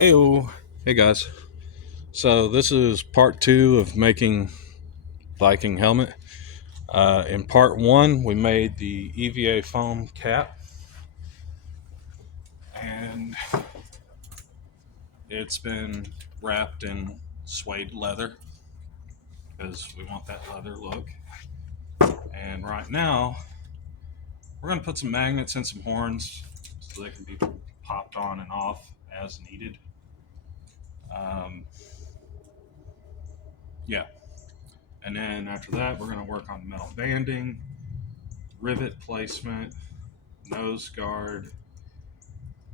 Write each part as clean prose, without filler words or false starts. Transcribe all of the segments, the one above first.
Heyo. Hey guys. So this is part two of making Viking helmet. In part one, we made the EVA foam cap, and it's been wrapped in suede leather because we want that leather look. And right now, we're going to put some magnets in some horns so they can be popped on and off as needed. Um, yeah. And then after that, we're going to work on metal banding, rivet placement, nose guard,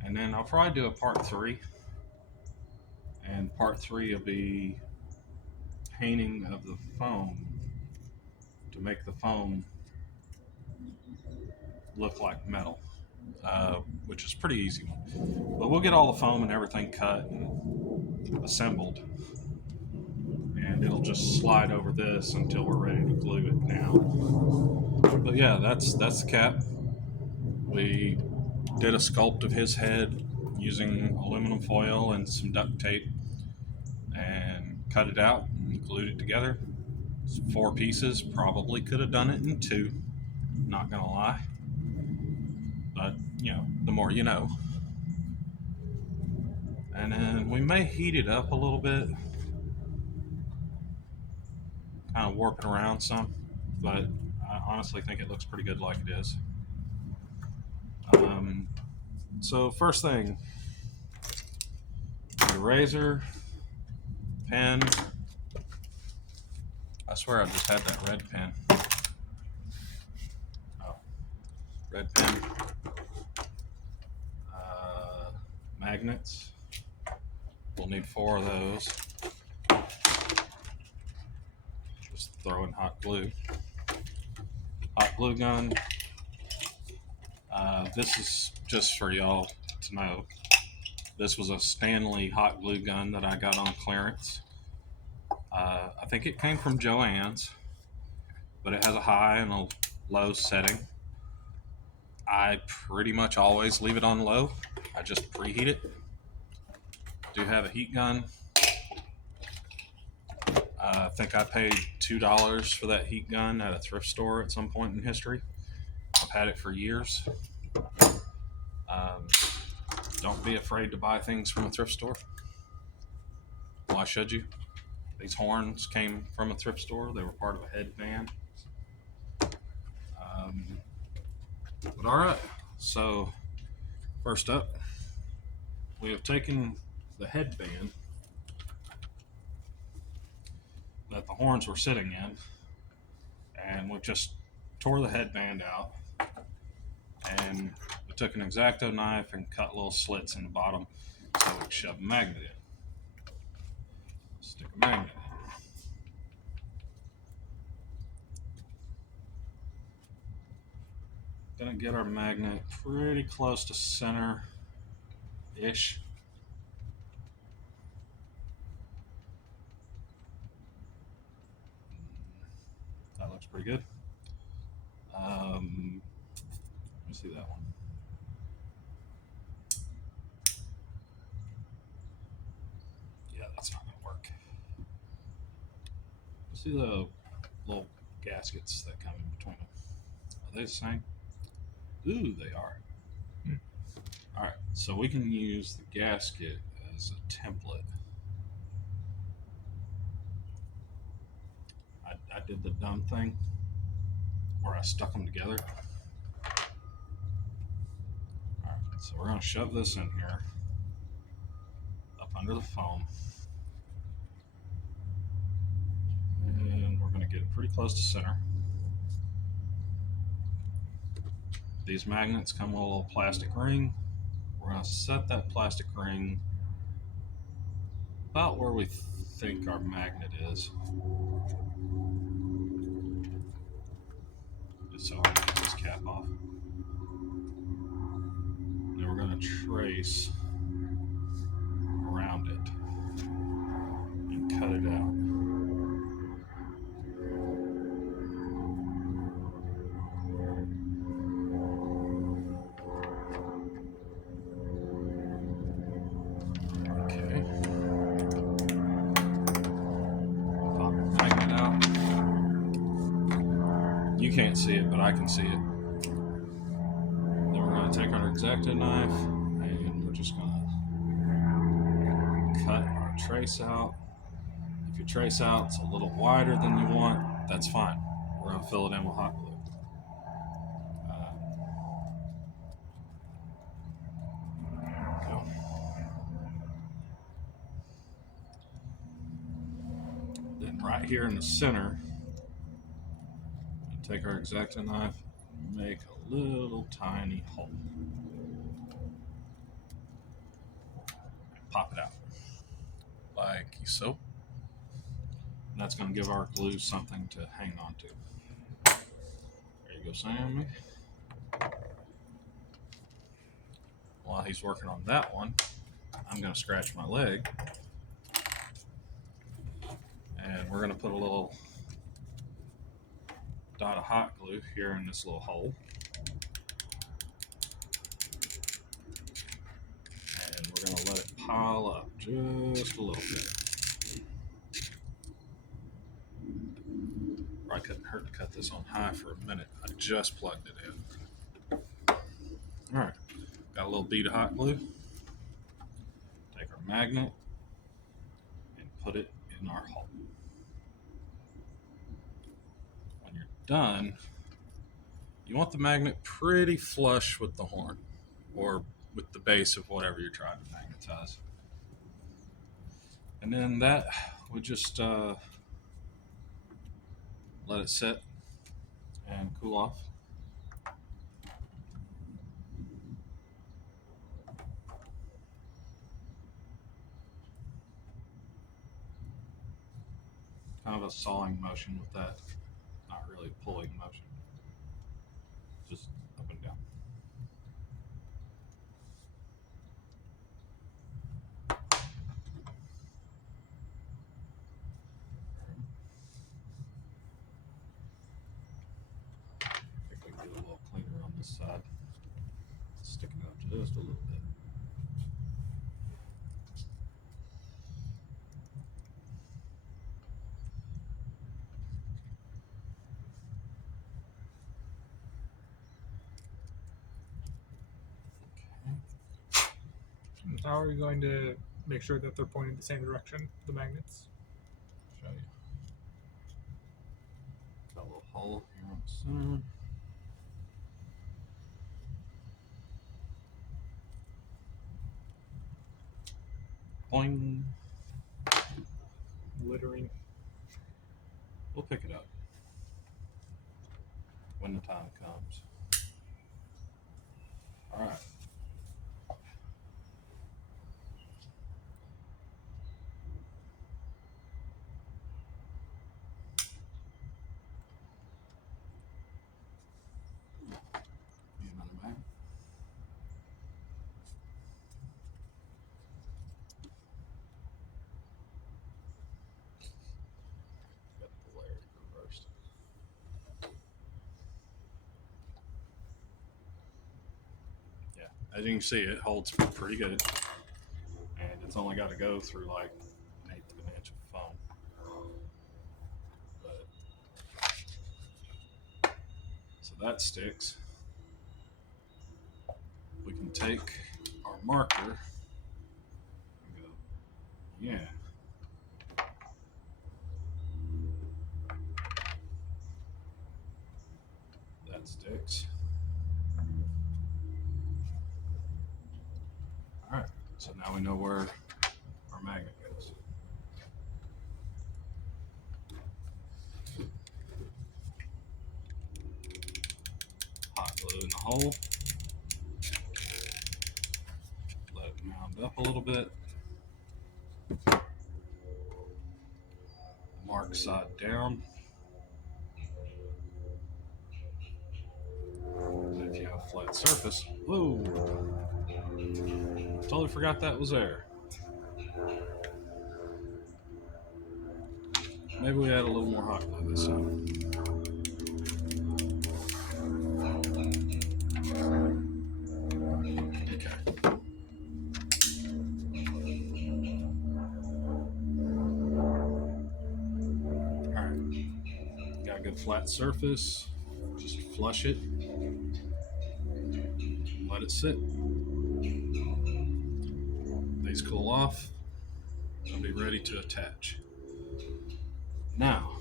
and then I'll probably do a part three. And part three will be painting of the foam to make the foam look like metal, which is pretty easy. But we'll get all the foam and everything cut and assembled, and it'll just slide over this until we're ready to glue it down. But yeah, that's the cap. We did a sculpt of his head using aluminum foil and some duct tape and cut it out and glued it together. It's 4 pieces. Probably could have done it in 2, not gonna lie. But the more you know. And then we may heat it up a little bit, kind of warp it around some, but I honestly think it looks pretty good like it is. Um, so first thing, eraser, pen. I swear I just had that red pen. Oh, red pen. Uh, Magnets. We'll need 4 of those. Just throw in hot glue. Hot glue gun. This is just for y'all to know. This was a Stanley hot glue gun that I got on clearance. I think it came from Joann's, but it has a high and a low setting. I pretty much always leave it on low. I just preheat it. Do have a heat gun. I think I paid $2 for that heat gun at a thrift store at some point in history. I've had it for years. Um, don't be afraid to buy things from a thrift store. Why should you? These horns came from a thrift store. They were part of a headband. But all right, so first up, we have taken the headband that the horns were sitting in, and we just tore the headband out, and we took an X-Acto knife and cut little slits in the bottom so we could shove a magnet in. Stick a magnet in. Gonna get our magnet pretty close to center-ish. That looks pretty good. Let me see that one. Yeah, that's not gonna work. See the little gaskets that come in between them. Are they the same? Ooh, they are. All right, so we can use the gasket as a template. I did the dumb thing where I stuck them together. All right, so we're gonna shove this in here, up under the foam, and we're gonna get it pretty close to center. These magnets come with a little plastic ring. We're gonna set that plastic ring about where we think our magnet is. Just so I can get this cap off. Then we're gonna trace around it and cut it out. Okay. Okay. Pop the magnet out. You can't see it, but I can see it. Then we're going to take our X-Acto knife and we're just going to cut our trace out. If your trace out's a little wider than you want, that's fine. We're going to fill it in with hot glue. Go. Then right here in the center, take our X-Acto knife and make a little tiny hole. Pop it out like so. And that's going to give our glue something to hang on to. There you go, Sam. While he's working on that one, I'm going to scratch my leg. And we're going to put a little dot of hot glue here in this little hole. And we're going to let it pile up just a little bit. I couldn't hurt to cut this on high for a minute. I just plugged it in. All right, got a little bead of hot glue. Take our magnet and put it in our hole. When you're done, you want the magnet pretty flush with the horn or with the base of whatever you're trying to magnetize. And then that would just let it sit and cool off. Kind of a sawing motion with that, not really a pulling motion, just up and down. I think we can get a little cleaner on this side. Stick it out just a little bit. How are you going to make sure that they're pointing the same direction, the magnets? Show you. Got a little hole here on the center. Boing. Littering. We'll pick it up when the time comes. All right. Need another magnet. Got the polarity reversed. Yeah, as you can see, it holds pretty good, and it's only got to go through like an eighth of an inch of foam. But so that sticks. We can take our marker and go, yeah. That sticks. All right, so now we know where our magnet goes. Hot glue in the hole. Let it mound up a little bit. Mark side down. And if you have a flat surface, whoa, totally forgot that was there. Maybe we add a little more hot glue this time. Okay. good flat surface. Just flush it. Let it sit. These cool off. I'll be ready to attach. Now,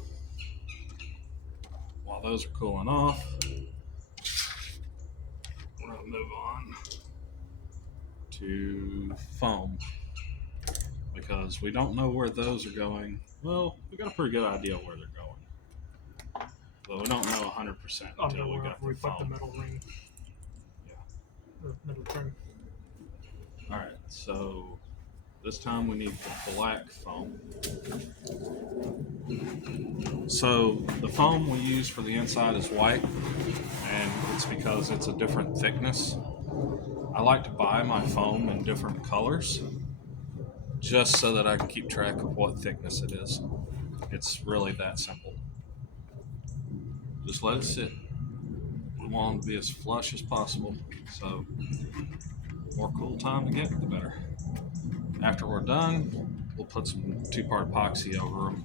while those are cooling off, we're going to move on to foam because we don't know where those are going. Well, we got a pretty good idea where they're going, but we don't know 100% until we got the we put the foam. metal ring. Yeah. The metal trim. All right, so this time we need the black foam. So the foam we use for the inside is white, and it's because it's a different thickness. I like to buy my foam in different colors just so that I can keep track of what thickness it is. It's really that simple. Just let it sit. We want them to be as flush as possible, so the more cool time to get, the better. After we're done, we'll put some 2-part epoxy over them.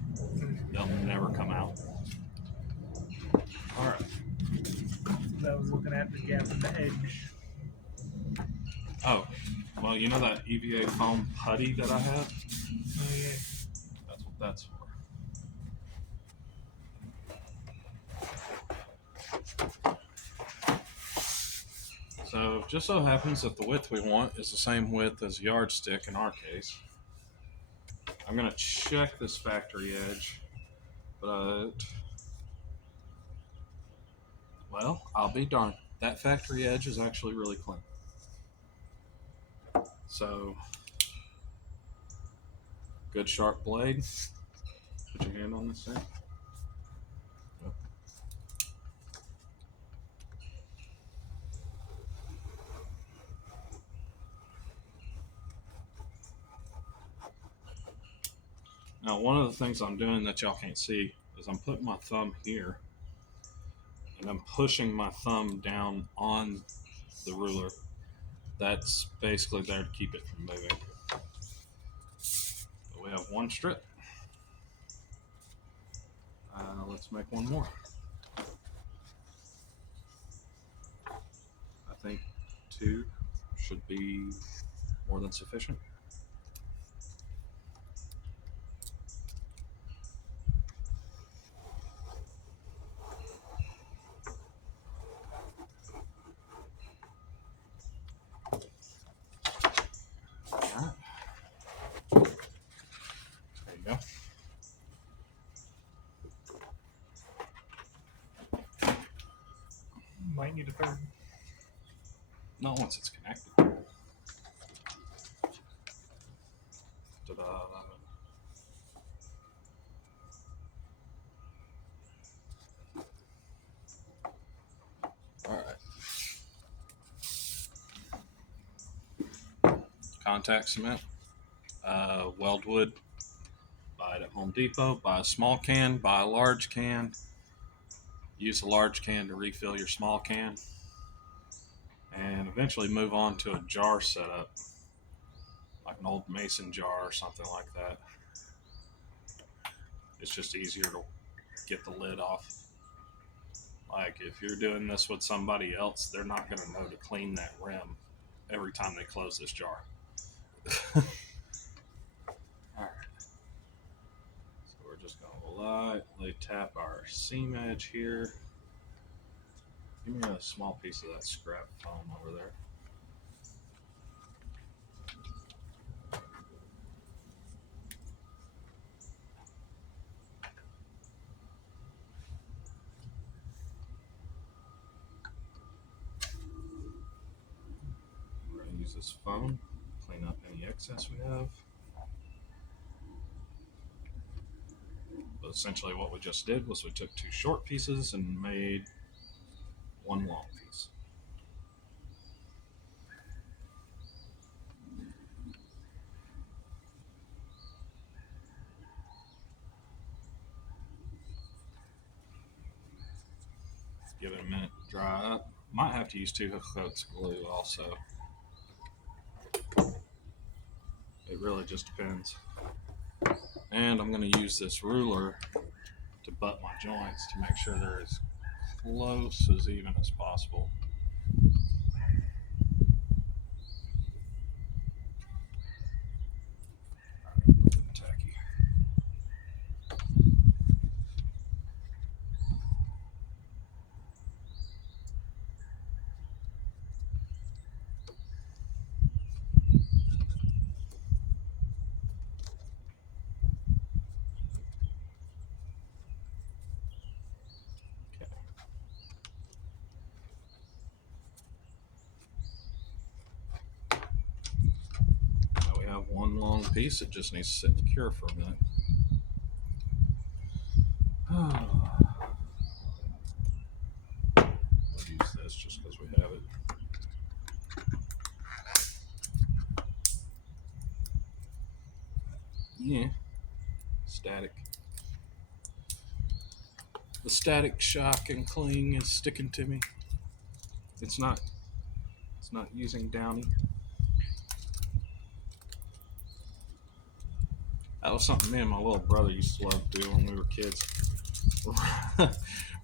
They'll never come out. All right. I was looking at the gap in the edge. Oh, well, you know that EVA foam putty that I have? Oh yeah. That's what that's for. So, just so happens that the width we want is the same width as a yardstick in our case. I'm going to check this factory edge, but, well, I'll be darned. That factory edge is actually really clean. So, good sharp blade. Put your hand on this thing. Yep. Now, one of the things I'm doing that y'all can't see is I'm putting my thumb here and I'm pushing my thumb down on the ruler. That's basically there to keep it from moving. So we have one strip. Let's make one more. I think 2 should be more than sufficient. All right. There you go. Might need a third. Not once it's connected. Ta-da. All right. Contact cement, weldwood. Buy it at Home Depot. Buy a small can. Buy a large can. Use a large can to refill your small can, and eventually move on to a jar setup, like an old mason jar or something like that. It's just easier to get the lid off. Like if you're doing this with somebody else, they're not going to know to clean that rim every time they close this jar. All right. So we're just going to lightly tap our seam edge here. Give me a small piece of that scrap foam over there. We're going to use this foam, clean up any excess we have. But essentially what we just did was we took 2 short pieces and made 1 long piece. Give it a minute to dry up. Might have to use 2 coats of glue also. It really just depends. And I'm going to use this ruler to butt my joints to make sure they're as close as even as possible. Tacky. Now we have one long piece that just needs to sit and cure for a minute. We'll use this just because we have it. Yeah, static. The static shock and cling is sticking to me. It's not using Downy. That was something me and my little brother used to love to do when we were kids.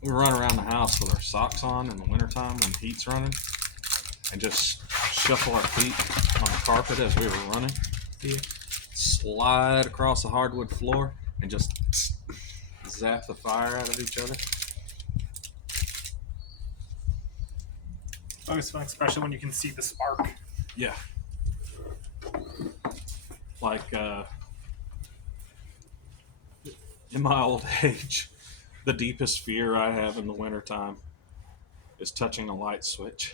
We run around the house with our socks on in the wintertime when the heat's running and just shuffle our feet on the carpet as we were running. Yeah. Slide across the hardwood floor and just zap the fire out of each other. Always fun, especially when you can see the spark. Yeah. Like, in my old age, the deepest fear I have in the wintertime is touching a light switch.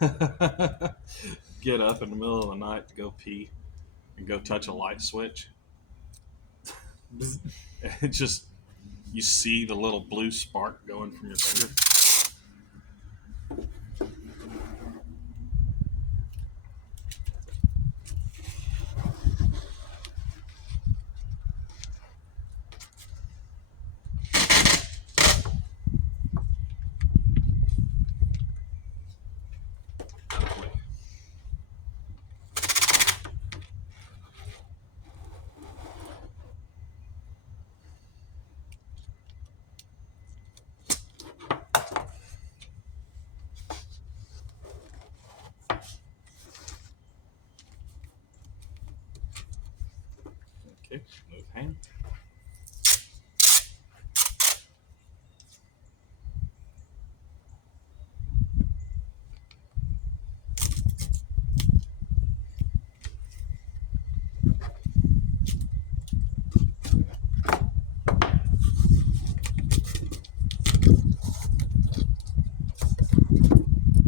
Get up in the middle of the night to go pee and go touch a light switch. It just, you see the little blue spark going from your finger. Okay, move hand.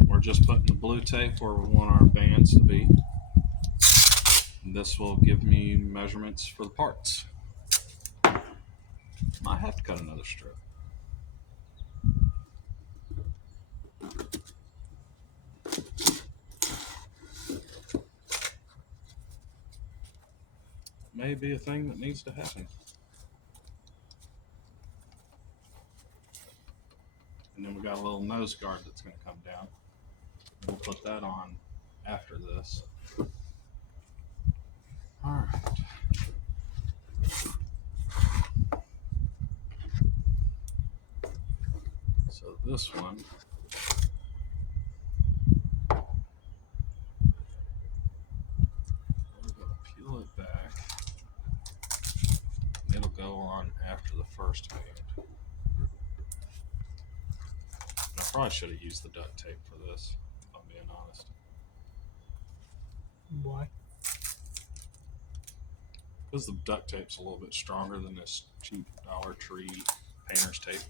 We're just putting the blue tape where we want our bands to be. And this will give me measurements for the parts. Might have to cut another strip. May be a thing that needs to happen. And then we got a little nose guard that's going to come down. We'll put that on after this. All right. So this one, we're going to peel it back. It'll go on after the first hand. I probably should have used the duct tape for this, if I'm being honest. Why? Because the duct tape's a little bit stronger than this cheap Dollar Tree painter's tape.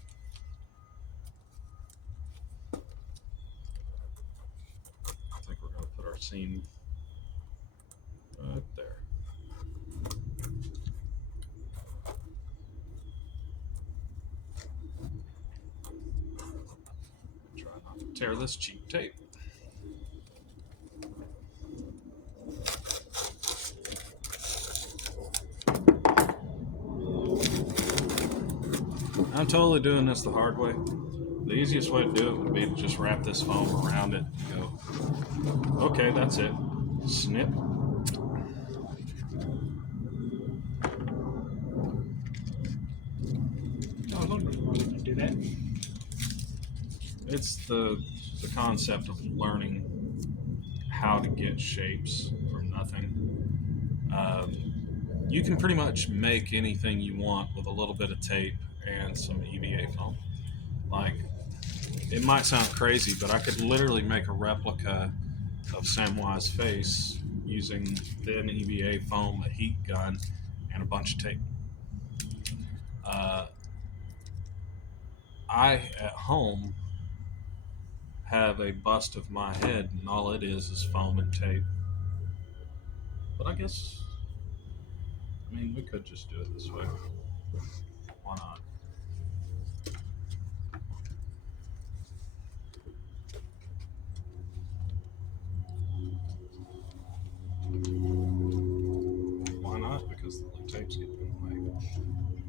I think we're going to put our seam right there. Try not to tear this cheap tape. I'm totally doing this the hard way. The easiest way to do it would be to just wrap this foam around it and go, okay, that's it. Snip. do that? It's the concept of learning how to get shapes from nothing. You can pretty much make anything you want with a little bit of tape and some EVA foam. Like, it might sound crazy, but I could literally make a replica of Samwise face using thin EVA foam, a heat gun, and a bunch of tape. Uh, I, at home, have a bust of my head, and all it is foam and tape. But I guess, I mean, we could just do it this way. Why not? Why not? Because the blue tape's getting in the way.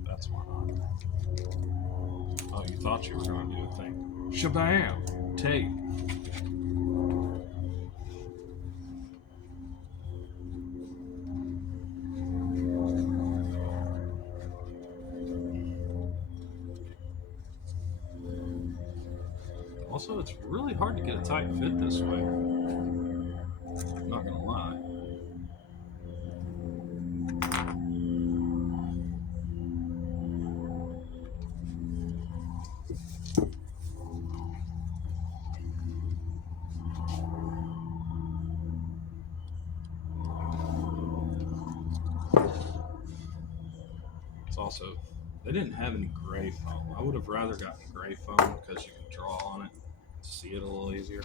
That's why not. Oh, you thought you were going to do a thing. Shabam! Tape. Also, it's really hard to get a tight fit this way. I'm not going to lie. It's also, they didn't have any gray foam. I would have rather gotten gray foam because you can draw on it, see it a little easier.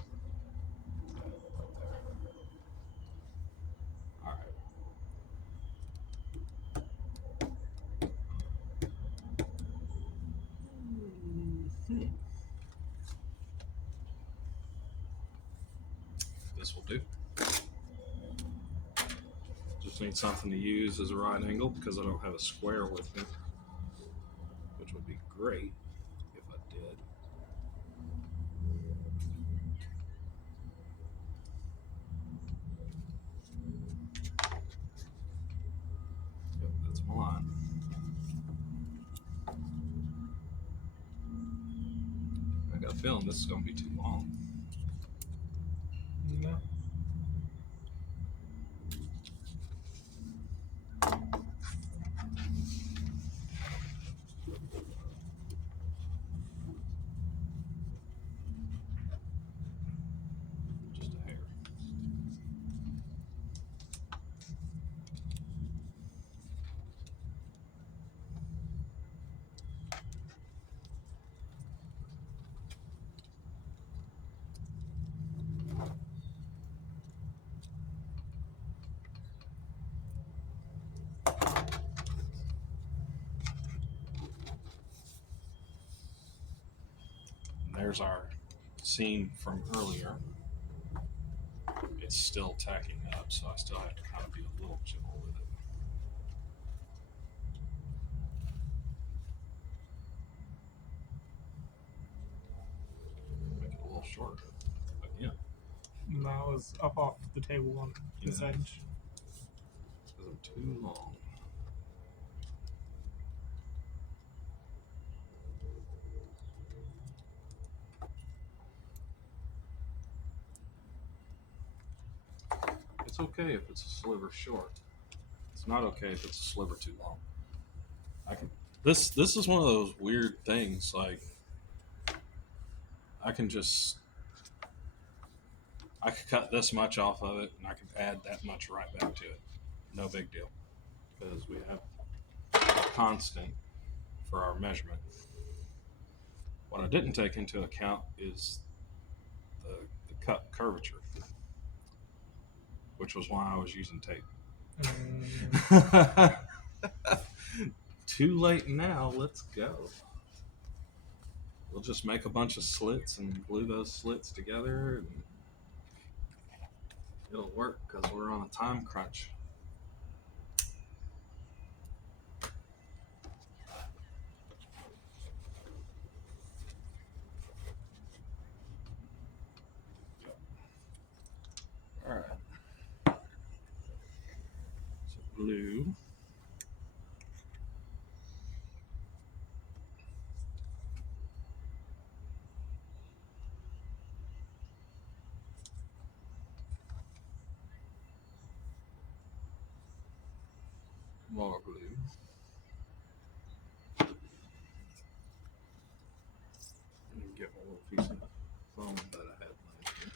All right. This will do. Just need something to use as a right angle because I don't have a square with me, which would be great if I did. Yep, that's my line. I got a feeling this is going to be too long. No. Just a hair. And there's our scene from earlier. It's still tacking up, so I still have to kind of be a little gentle with it. Make it a little shorter. Again, That was up off the table on this Yeah. edge. because I'm too long. It's okay if it's a sliver short. It's not okay if it's a sliver too long. I can. This is one of those weird things. Like, I can just I could cut this much off of it, and I could add that much right back to it. No big deal, because we have a constant for our measurement. What I didn't take into account is the cut curvature, which was why I was using tape. Too late now. Let's go. We'll just make a bunch of slits and glue those slits together, and it'll work because we're on a time crunch. All right. So blue. more glue. And get a little piece of foam that I had laying here.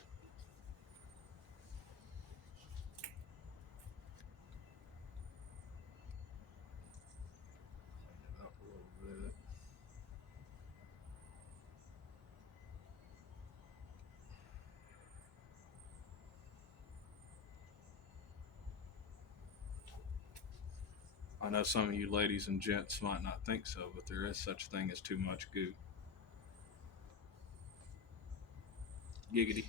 Clean it up a little bit. I know some of you ladies and gents might not think so, but there is such a thing as too much goo. Giggity.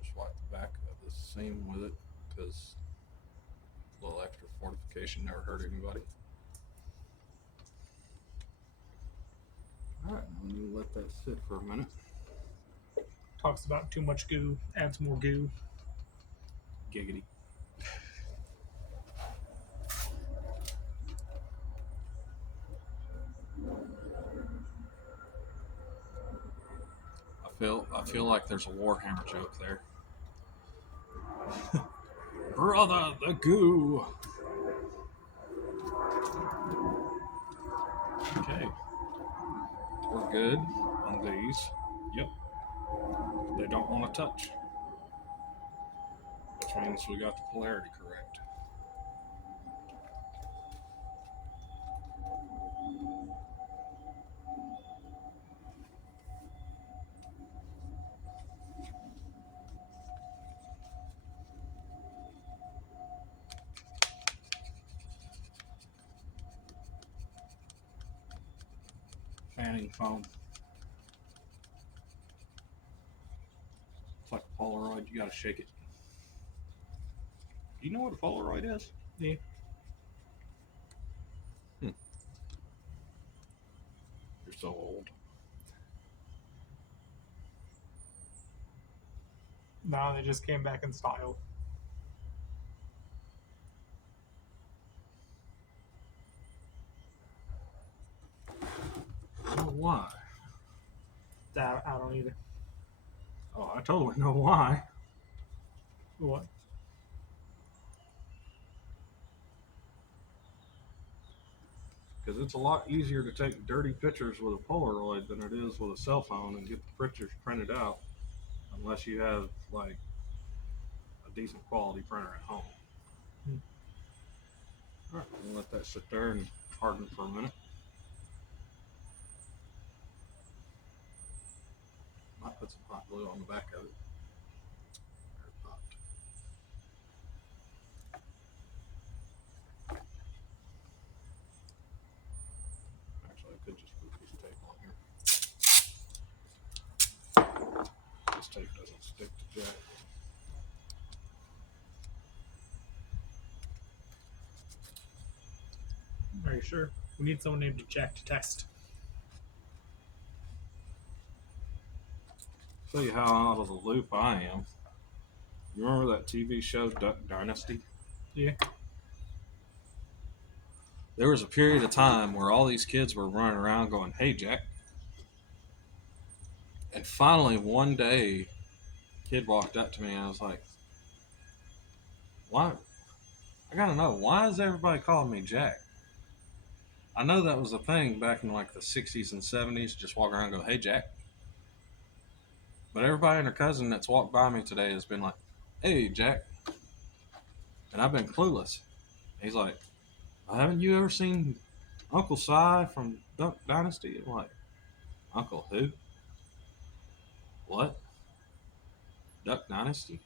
Just wipe the back of the seam with it because a little extra fortification never hurt anybody. All right, I'm going to let that sit for a minute. Talks about too much goo, adds more goo. Giggity. I feel like there's a Warhammer joke there. Brother, the goo. Okay, we're good on these. Yep, they don't want to touch, which means we got the polarity correct. Fanning foam. It's like a Polaroid. You gotta shake it. Do you know what a Polaroid is? Yeah. You're so old. No, they just came back in style. I don't know why. That I don't either. Oh, I totally know why. What? Because it's a lot easier to take dirty pictures with a Polaroid than it is with a cell phone and get the pictures printed out, unless you have like a decent quality printer at home. All right, we'll let that sit there and harden for a minute. Might put some hot glue on the back of it. There's hot. Actually, I could just put a piece of tape on here. This tape doesn't stick to jack. Are you sure? We need someone named Jack to test. Tell you how out of the loop I am. You remember that TV show Duck Dynasty? Yeah. There was a period of time where all these kids were running around going, "Hey, Jack." And finally, one day, a kid walked up to me and I was like, "Why? I gotta know, why is everybody calling me Jack?" I know that was a thing back in like the 60s and 70s, just walk around and go, "Hey, Jack." But everybody and their cousin that's walked by me today has been like, "Hey, Jack." And I've been clueless. He's like, "Haven't you ever seen Uncle Si from Duck Dynasty?" I'm like, "Uncle who? What? Duck Dynasty?"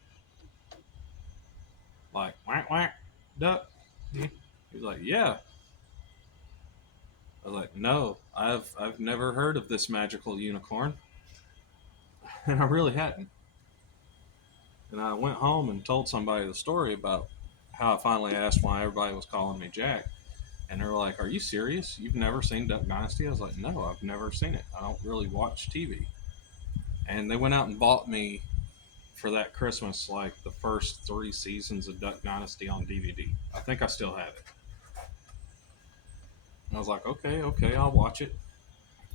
Like, "Whack, whack, duck." Yeah. He's like, "Yeah." I was like, "No, I've never heard of this magical unicorn." And I really hadn't. And I went home and told somebody the story about how I finally asked why everybody was calling me Jack. And they were like, "Are you serious? You've never seen Duck Dynasty?" I was like, "No, I've never seen it. I don't really watch TV." And they went out and bought me for that Christmas like the first 3 seasons of Duck Dynasty on DVD. I think I still have it. And I was like, okay, I'll watch it.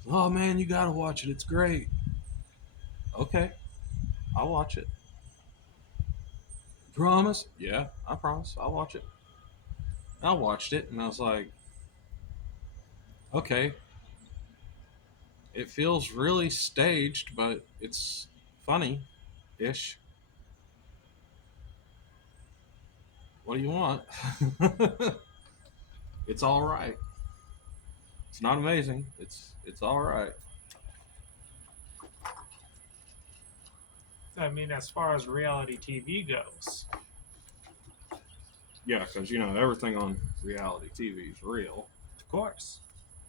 "Oh man, you gotta watch it. It's great." "Okay, I'll watch it." Promise? Yeah, I promise. I'll watch it. I watched it and I was like, okay, it feels really staged, but it's funny ish. What do you want? It's all right. It's not amazing. It's all right. I mean, as far as reality TV goes, Yeah, because everything on reality TV is real. of course.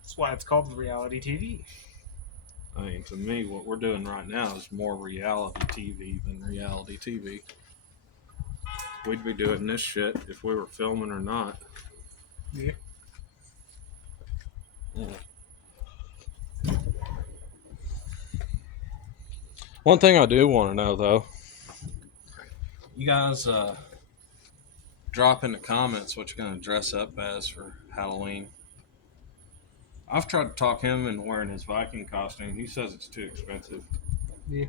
That's why it's called reality TV. I mean, to me, what we're doing right now is more reality TV than reality TV. We'd be doing this shit if we were filming or not. Yeah. Yeah. One thing I do want to know, though, you guys drop in the comments what you're going to dress up as for Halloween. I've tried to talk him into wearing his Viking costume. He says it's too expensive. Yeah.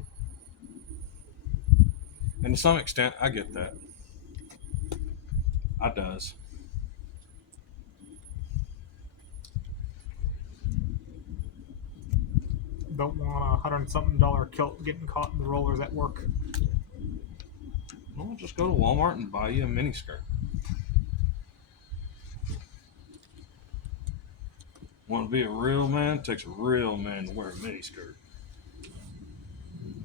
And to some extent, I get that. I does. Don't want $100-something kilt getting caught in the rollers at work. Well, just go to Walmart and buy you a miniskirt. Want to be a real man? It takes a real man to wear a miniskirt.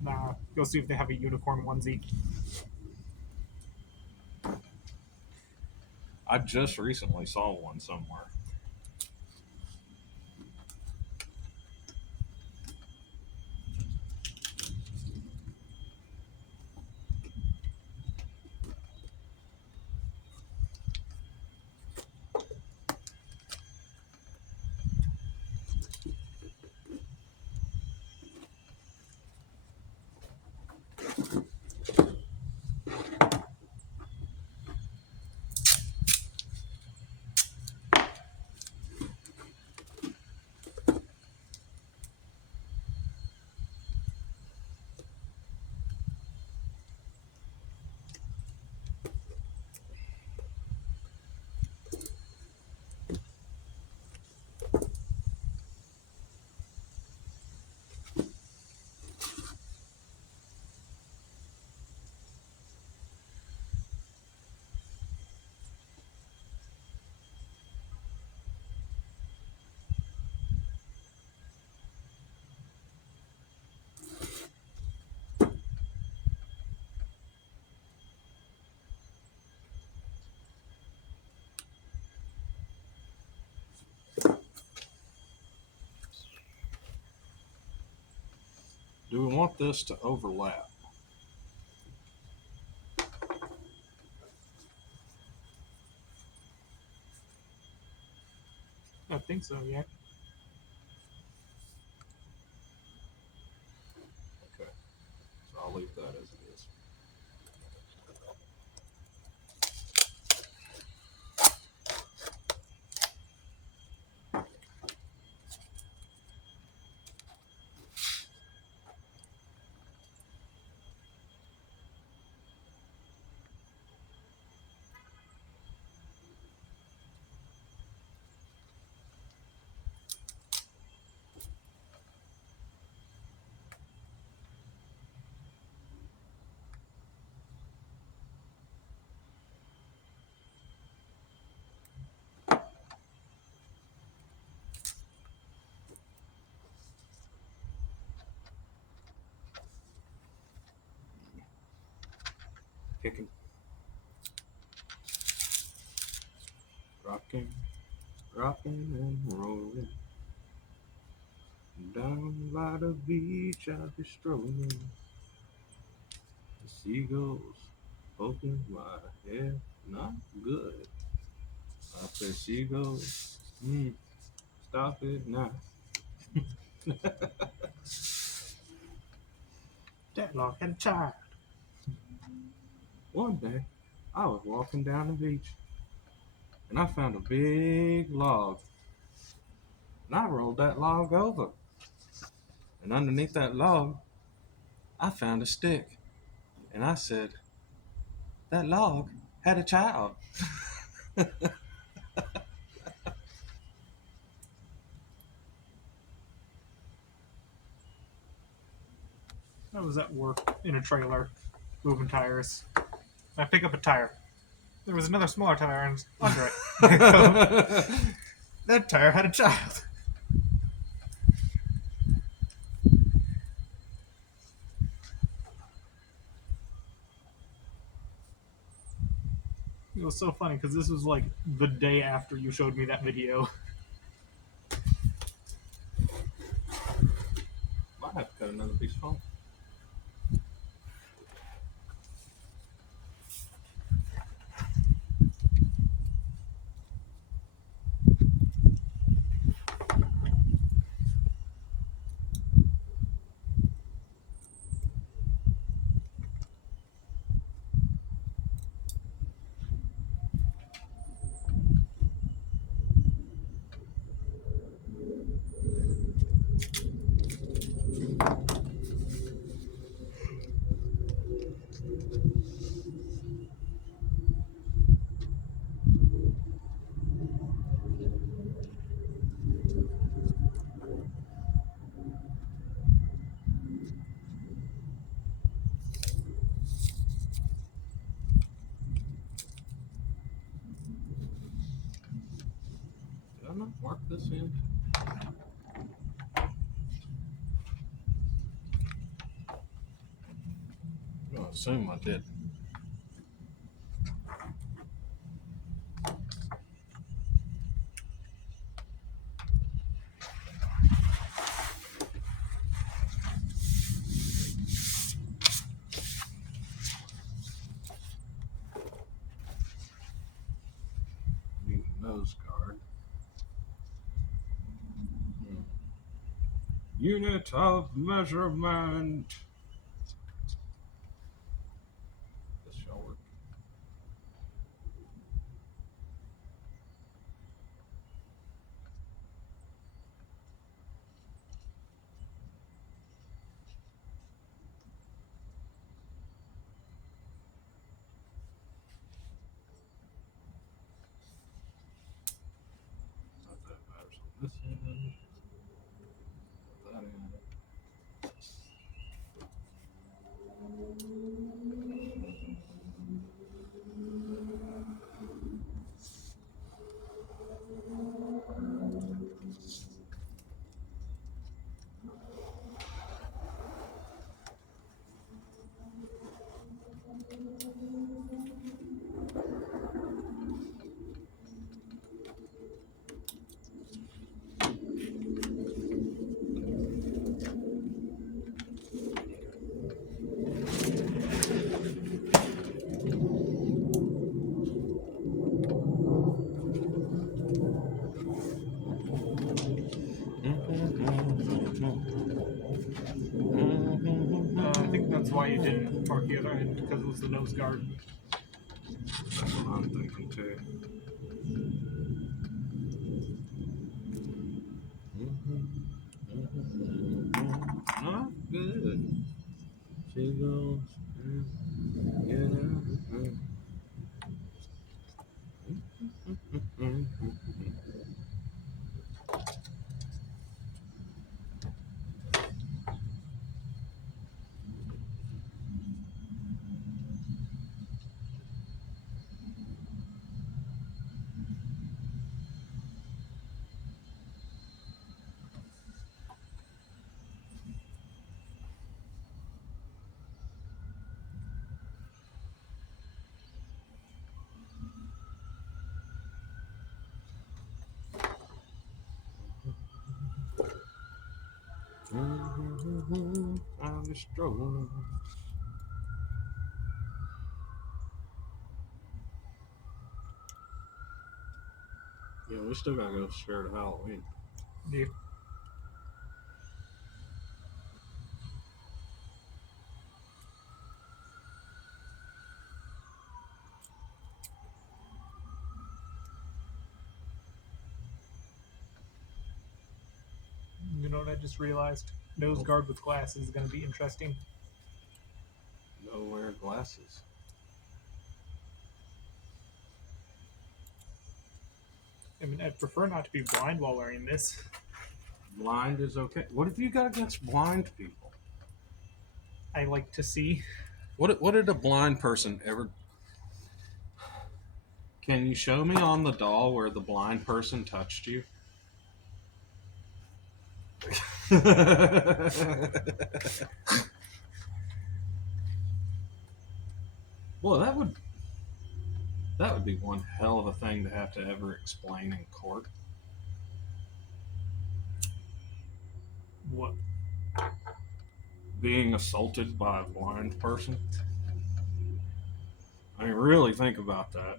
Nah, go see if they have a unicorn onesie. I just recently saw one somewhere. Do we want this to overlap? I think so, yeah. Okay, so I'll leave that as it is. Kicking, rocking, rocking and rolling. Down by the beach, I'll be strolling. The seagulls poking my head, not good. I say seagulls, stop it now. Deadlock and a child. One day, I was walking down the beach and I found a big log. And I rolled that log over. And underneath that log, I found a stick. And I said, That log had a child. I was at work in a trailer, moving tires. I pick up a tire. There was another smaller tire under it. I go, that tire had a child. It was so funny because this was like the day after you showed me that video. Might have to cut another piece of foam. Did I not mark this in? I assume I did. Need a nose guard. Unit of measurement. This shall work. Not that matters on this end. That end. I think that's why you didn't mark the other end because it was the nose guard. That's what I'm thinking too. Oh, good. She goes. I'm just strolling. Yeah, we still gotta go share to Halloween. Yeah. You know what I just realized? Nose guard with glasses is going to be interesting. No wear glasses. I mean, I'd prefer not to be blind while wearing this. Blind is okay. What have you got against blind people? I like to see. What did a blind person ever? Can you show me on the doll where the blind person touched you? Well, that would be one hell of a thing to have to ever explain in court. What? Being assaulted by a blind person. I mean, really think about that.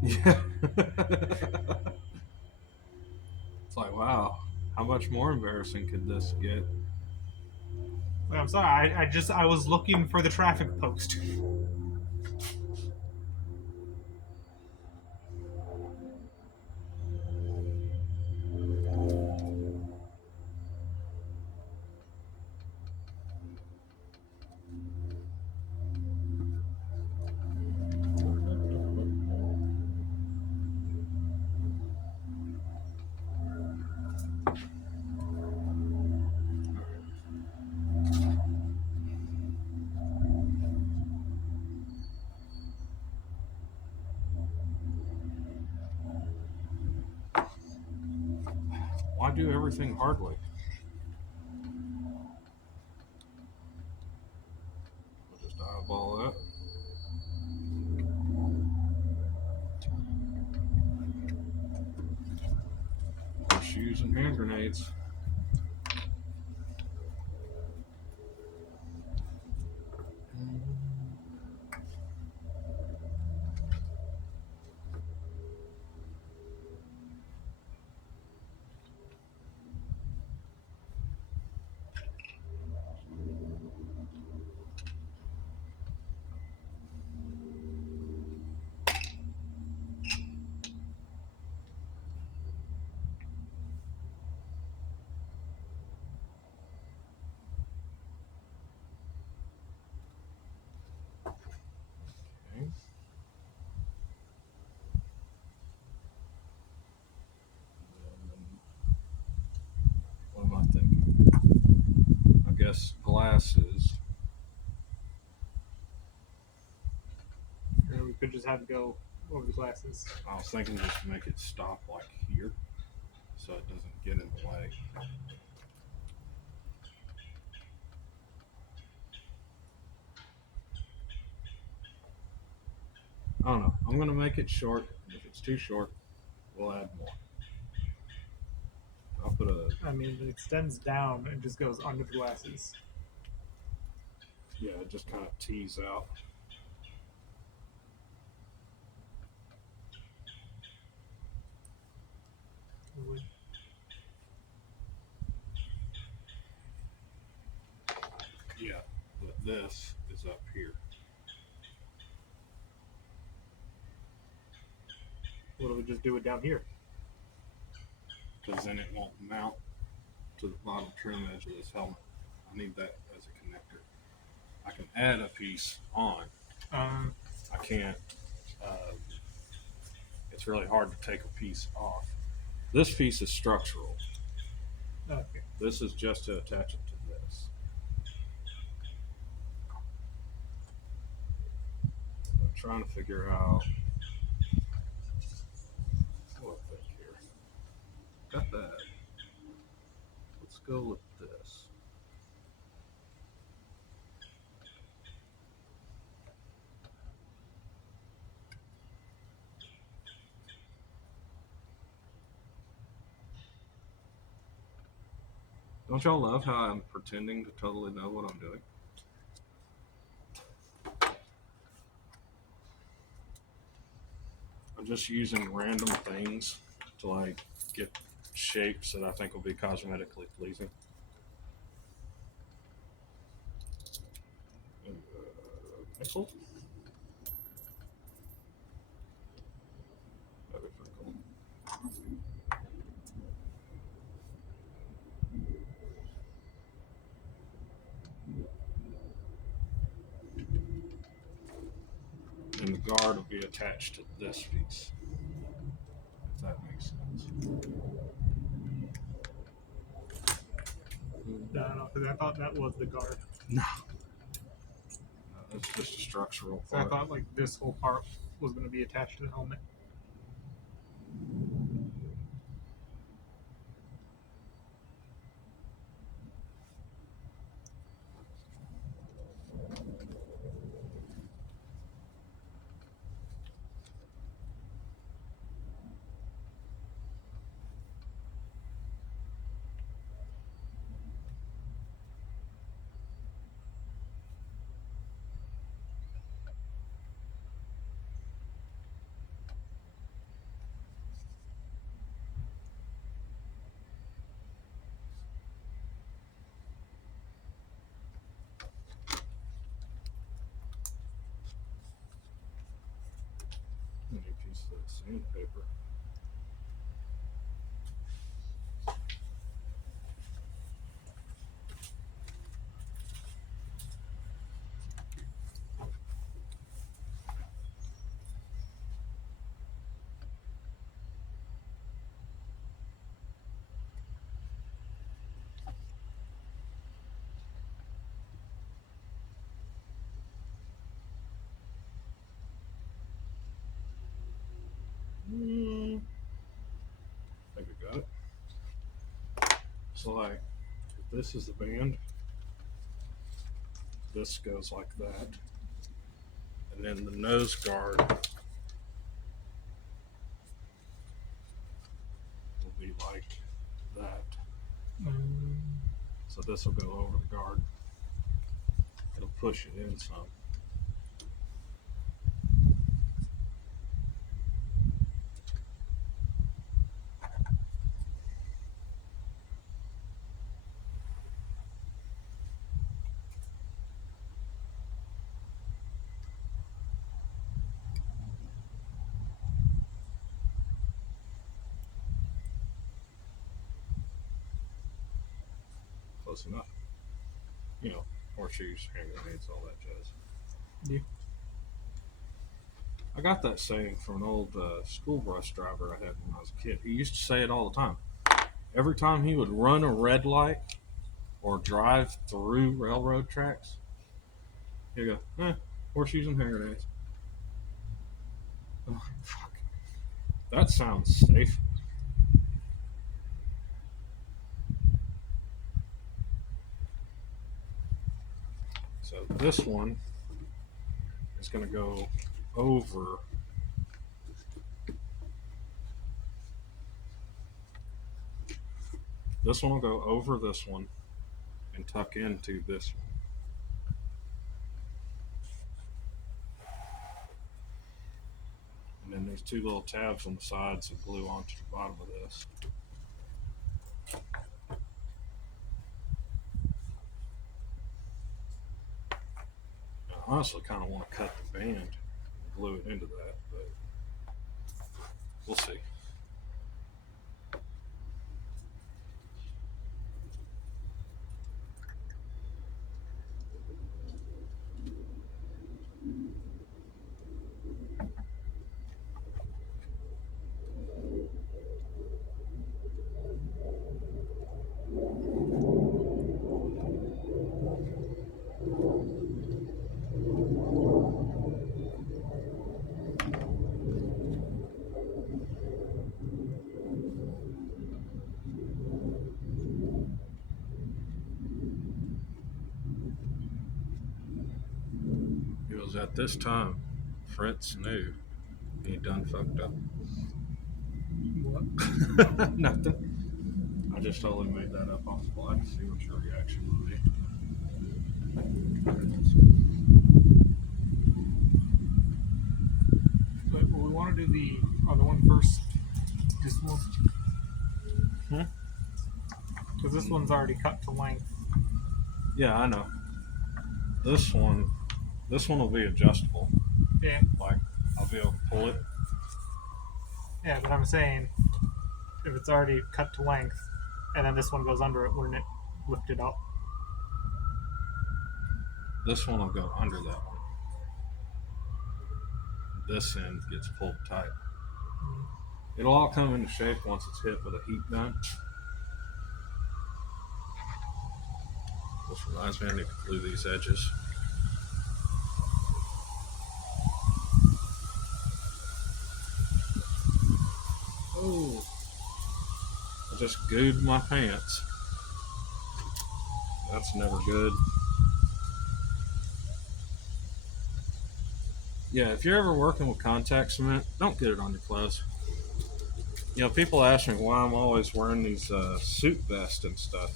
Yeah. It's like, wow, how much more embarrassing could this get? I'm sorry. I was looking for the traffic post. Why do everything hardly? I'll just eyeball that. Shoes and hand grenades. Okay. What am I thinking? I guess glasses. Or we could just have it go over the glasses. I was thinking just make it stop like here so it doesn't get in the way. I don't know. I'm going to make it short. If it's too short, we'll add more. I'll put a. I mean, it extends down and just goes under the glasses. Yeah, it just kind of tease out. Yeah, but this is up here. What do we just do it down here? Because then it won't mount to the bottom trim edge of this helmet. I need that as a connector. I can add a piece on. I can't. It's really hard to take a piece off. This piece is structural. Okay. This is just to attach it to this. I'm trying to figure out what I think here. Got that. Let's go with this. Don't y'all love how I'm pretending to totally know what I'm doing? I'm just using random things to like get shapes that I think will be cosmetically pleasing. Nickel? That'd be pretty cool. And the guard will be attached to this piece, if that makes sense. I don't know, because I thought that was the guard. No. That's just a structural So I part. thought like this whole part was going to be attached to the helmet. Need a piece of sandpaper. I think I got it. So like, if this is the band, this goes like that, and then the nose guard will be like that. So this will go over the guard. It'll push it in some. Close enough. You know, horseshoes, hand grenades, all that jazz. Yeah. I got that saying from an old school bus driver I had when I was a kid. He used to say it all the time. Every time he would run a red light or drive through railroad tracks, he'd go, horseshoes and hand grenades. I'm like, fuck. That sounds safe. So this one is going to go over. This one will go over this one and tuck into this one. And then there's two little tabs on the sides that glue onto the bottom of this. I honestly kind of want to cut the band and glue it into that, but we'll see. It was at this time Fritz knew he done fucked up. What? Nothing. I just totally made that up on the fly to see what your reaction would be. But we want to do the other one first. This one. Because this one's already cut to length. Yeah, I know. This one will be adjustable. Yeah. Like, I'll be able to pull it. Yeah, but I'm saying if it's already cut to length and then this one goes under it, wouldn't it lift it up? This one will go under that one. this end gets pulled tight. It'll all come into shape once it's hit with a heat gun. Which reminds me, I need to glue these edges. Oh, I just gooed my pants. That's never good. Yeah, if you're ever working with contact cement, don't get it on your clothes. You know, people ask me why I'm always wearing these suit vests and stuff.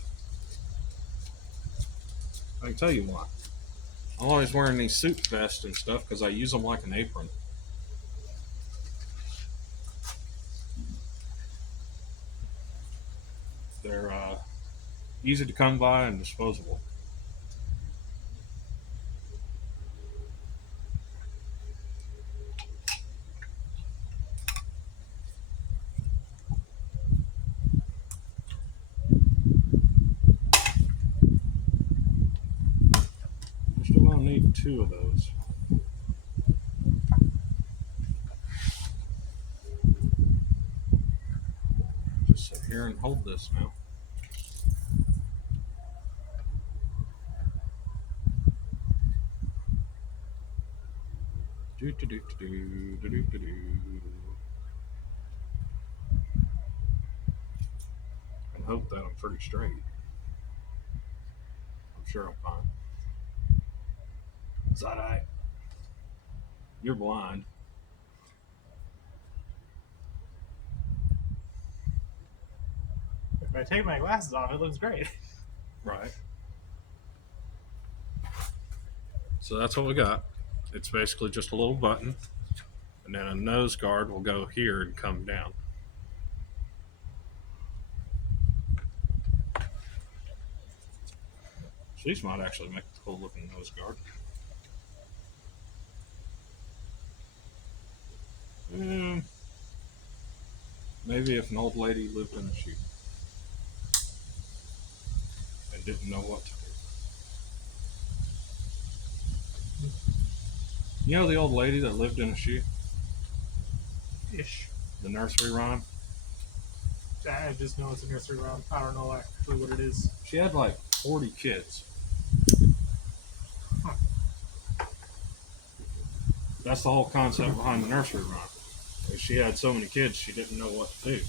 I can tell you why. I'm always wearing these suit vests and stuff because I use them like an apron. They're easy to come by and disposable. I still gonna need 2 of those. Just sit here and hold this now. Do do do do do do do do. And hope that I'm pretty straight. I'm sure I'm fine. Side eye. You're blind. If I take my glasses off, it looks great. Right. So that's what we got. It's basically just a little button, and then a nose guard will go here and come down. So these might actually make a cool looking nose guard. Maybe if an old lady lived in a shoe and didn't know what to do. You know the old lady that lived in a shoe? Ish. The nursery rhyme? I just know it's a nursery rhyme. I don't know actually what it is. She had like 40 kids. Huh. That's the whole concept behind the nursery rhyme. She had so many kids, she didn't know what to do.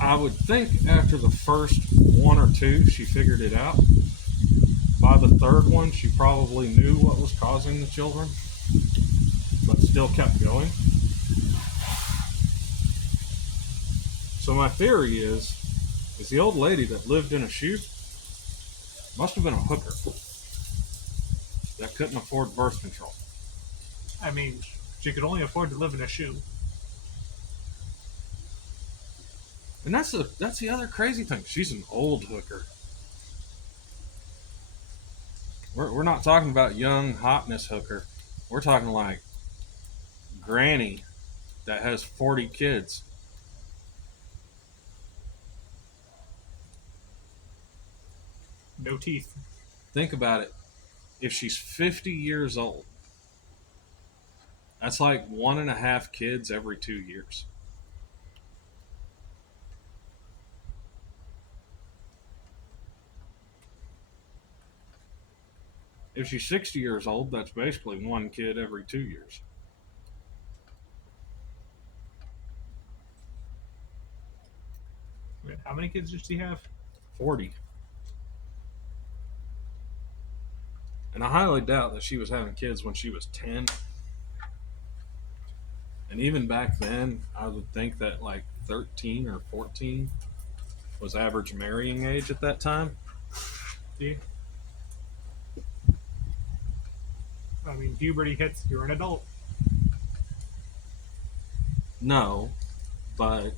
I would think after the first 1 or 2, she figured it out. By the 3rd one, she probably knew what was causing the children, but still kept going. So my theory is the old lady that lived in a shoe must have been a hooker that couldn't afford birth control. I mean, she could only afford to live in a shoe. And that's the other crazy thing. She's an old hooker. We're not talking about young hotness hooker. We're talking like granny that has 40 kids. No teeth. Think about it. If she's 50 years old, that's like 1.5 kids every 2 years. If she's 60 years old, that's basically 1 kid every 2 years. Wait, how many kids did she have? 40. And I highly doubt that she was having kids when she was 10. And even back then, I would think that like 13 or 14 was average marrying age at that time. Yeah. I mean, puberty hits, you're an adult. No, but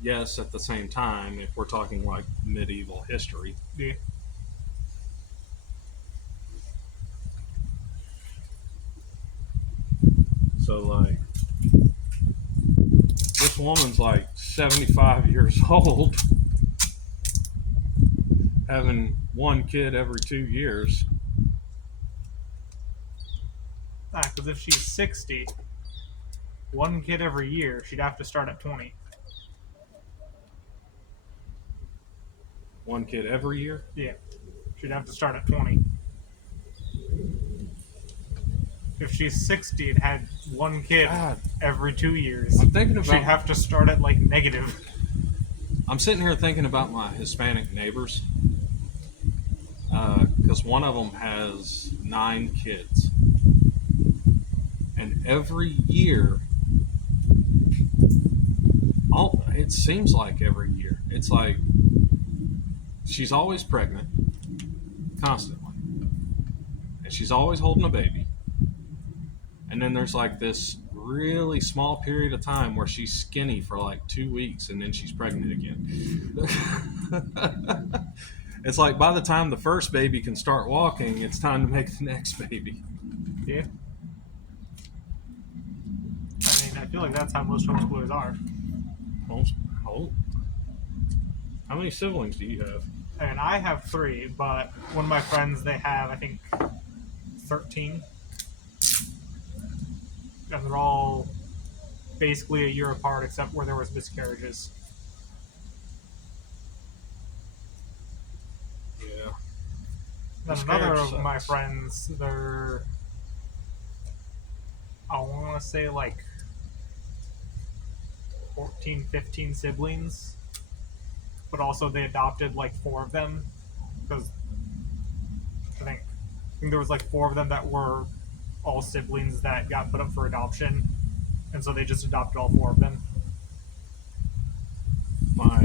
yes, at the same time, if we're talking like medieval history. Yeah. So, like, this woman's like 75 years old, having 1 kid every 2 years. Because if she's 60, one kid every year, she'd have to start at 20. One kid every year? Yeah, she'd have to start at 20. If she's 60 and had one kid God. every 2 years, I'm thinking she'd about. have to start at like negative. I'm sitting here thinking about my Hispanic neighbors. Because one of them has 9 kids. And every year, it seems like every year, it's like she's always pregnant, constantly. And she's always holding a baby. And then there's like this really small period of time where she's skinny for like 2 weeks and then she's pregnant again. It's like by the time the first baby can start walking, it's time to make the next baby. Yeah. I mean, I feel like that's how most homeschoolers are. Oh. How many siblings do you have? And I have 3, but one of my friends, they have, I think, 13. And they're all basically a year apart, except where there was miscarriages. Yeah. Then another of my friends, they're, I want to say like 14, 15 siblings, but also they adopted like 4 of them because I think there was like 4 of them that were all siblings that got put up for adoption, and so they just adopted all 4 of them. My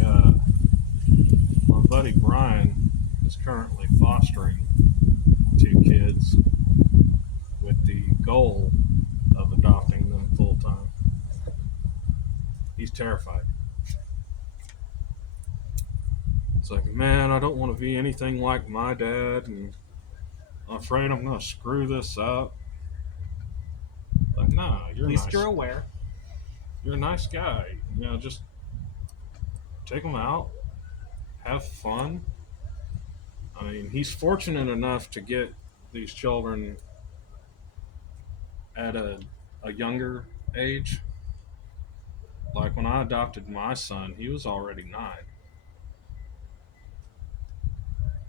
buddy Brian is currently fostering 2 kids with the goal of adopting them full time. He's terrified. It's like, man, I don't want to be anything like my dad, and I'm afraid I'm going to screw this up. Like, nah, you're At least nice. you're aware. You're a nice guy. Just take them out, have fun. I mean, he's fortunate enough to get these children at a younger age. Like when I adopted my son, he was already 9.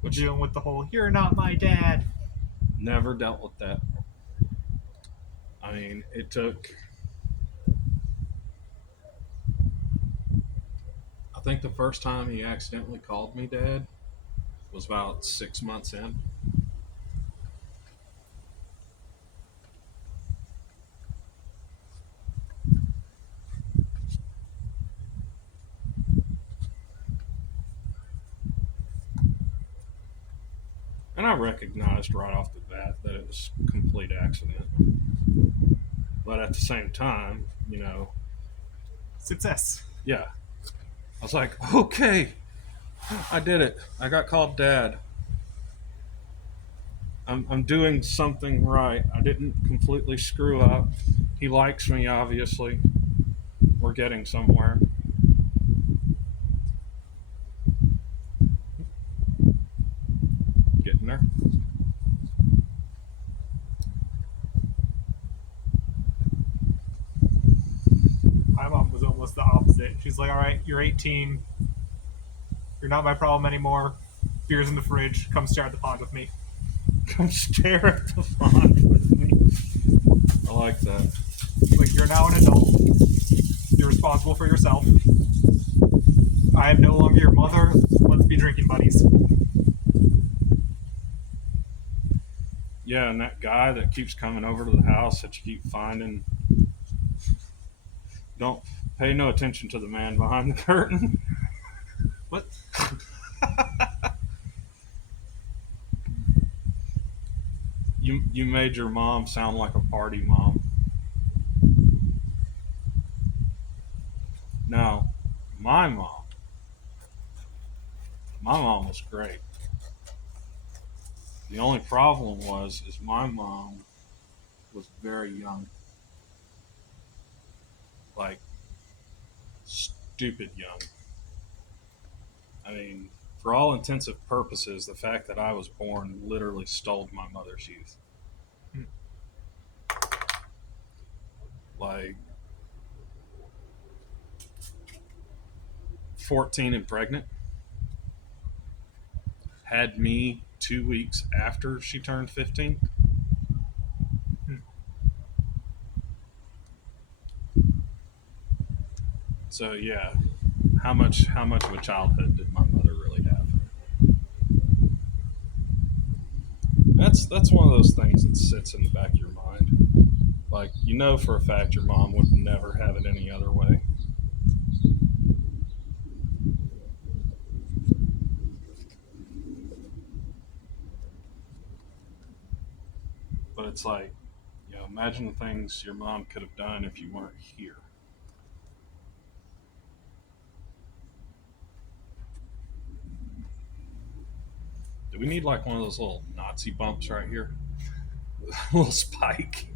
Which Dealing with the whole "you're not my dad." never dealt with that. I mean, it took, I think the first time he accidentally called me dad was about 6 months in. And I recognized right off the bat that it was a complete accident. But at the same time, Success. yeah. I was like, okay, I did it. I got called dad. I'm doing something right. I didn't completely screw up. He likes me, obviously. We're getting somewhere. Getting there. My mom was almost the opposite. She's like, "All right, you're 18. You're not my problem anymore. Beer's in the fridge. Come stare at the pond with me." Come stare at the pond with me. I like that. Like, you're now an adult. You're responsible for yourself. I am no longer your mother. Let's be drinking buddies. Yeah, and that guy that keeps coming over to the house that you keep finding, don't pay no attention to the man behind the curtain. What? You made your mom sound like a party mom. Now, my mom, my mom was great. The only problem is my mom was very young, like stupid young. I mean, for all intensive purposes, the fact that I was born literally stole my mother's youth. like 14 and pregnant, had me 2 weeks after she turned 15. Hmm. So yeah, how much of a childhood did my mother really have? That's one of those things that sits in the back of your mind. Like, you know for a fact your mom would never have it any other way. But it's like, imagine the things your mom could have done if you weren't here. Do we need like one of those little Nazi bumps right here? A little spike.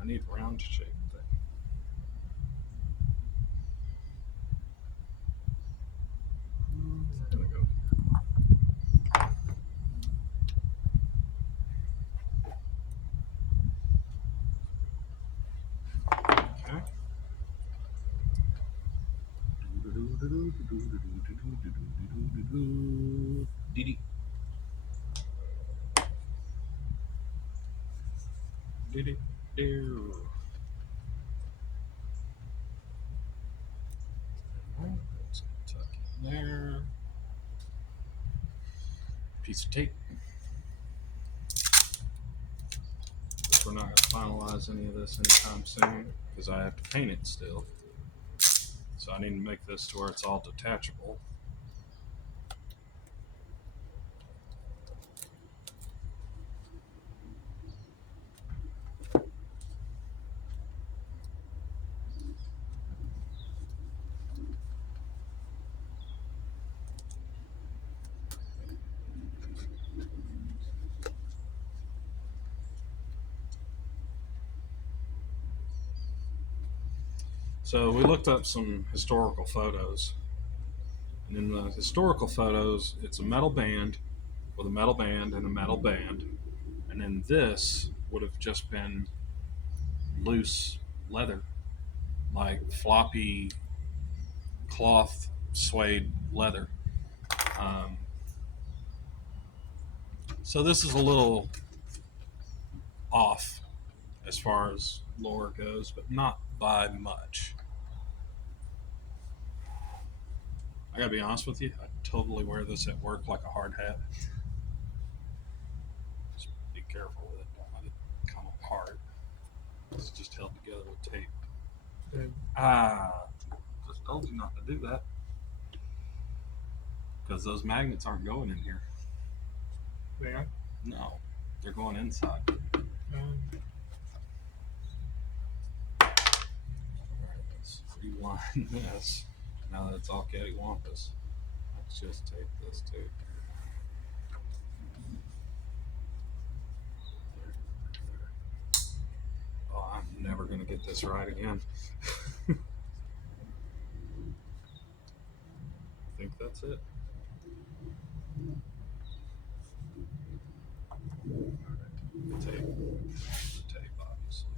I need round shape thing. There we go. Okay. Dee dee dee. Let's tuck in there. Piece of tape. We're not going to finalize any of this anytime soon because I have to paint it still. So I need to make this to where it's all detachable. So we looked up some historical photos. And in the historical photos, it's a metal band with a metal band and a metal band. And then this would have just been loose leather, like floppy cloth suede leather. Um, so this is a little off as far as lore goes, but not by much. I gotta be honest with you, I totally wear this at work like a hard hat. Just be careful with it. Don't let it come apart. It's just held together with tape. Good. Just told you not to do that because those magnets aren't going in here. There. No, they're going inside. Um, All right, let's rewind this. Now that it's all cattywampus, let's just tape this too. Oh, I'm never gonna get this right again. I think that's it. The tape, obviously.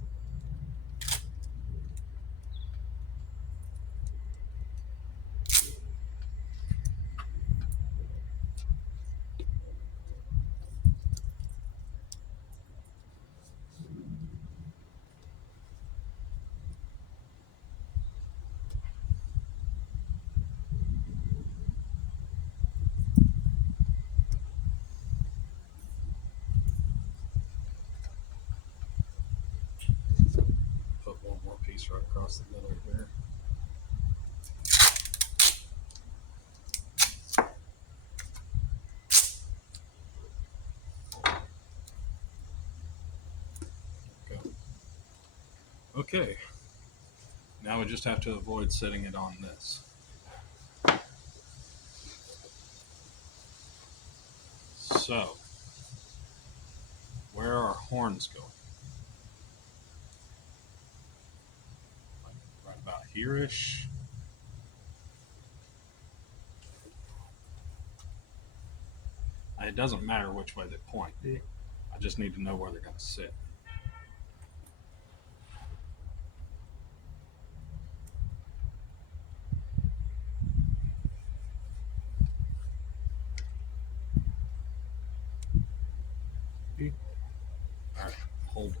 Put one more piece right across the middle here. Go. Okay. Now we just have to avoid setting it on this. So, where are horns going? Like right about here-ish. It doesn't matter which way they point. Yeah. I just need to know where they're going to sit. Yeah. All right, hold it.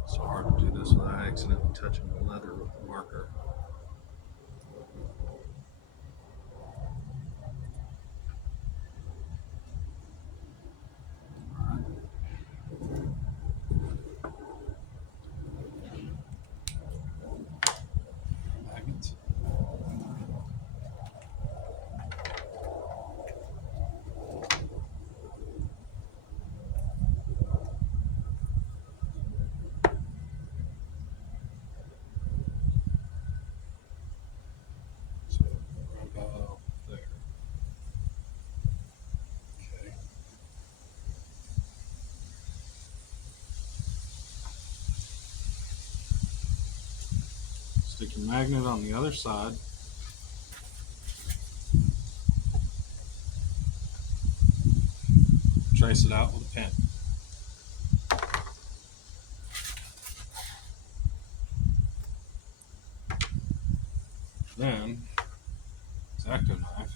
It's so hard to do this without accidentally touching the leather with the marker. All right. Magnets. So right about there. Okay. Stick your magnet on the other side. Trace it out with a pen. Then, X-Acto knife,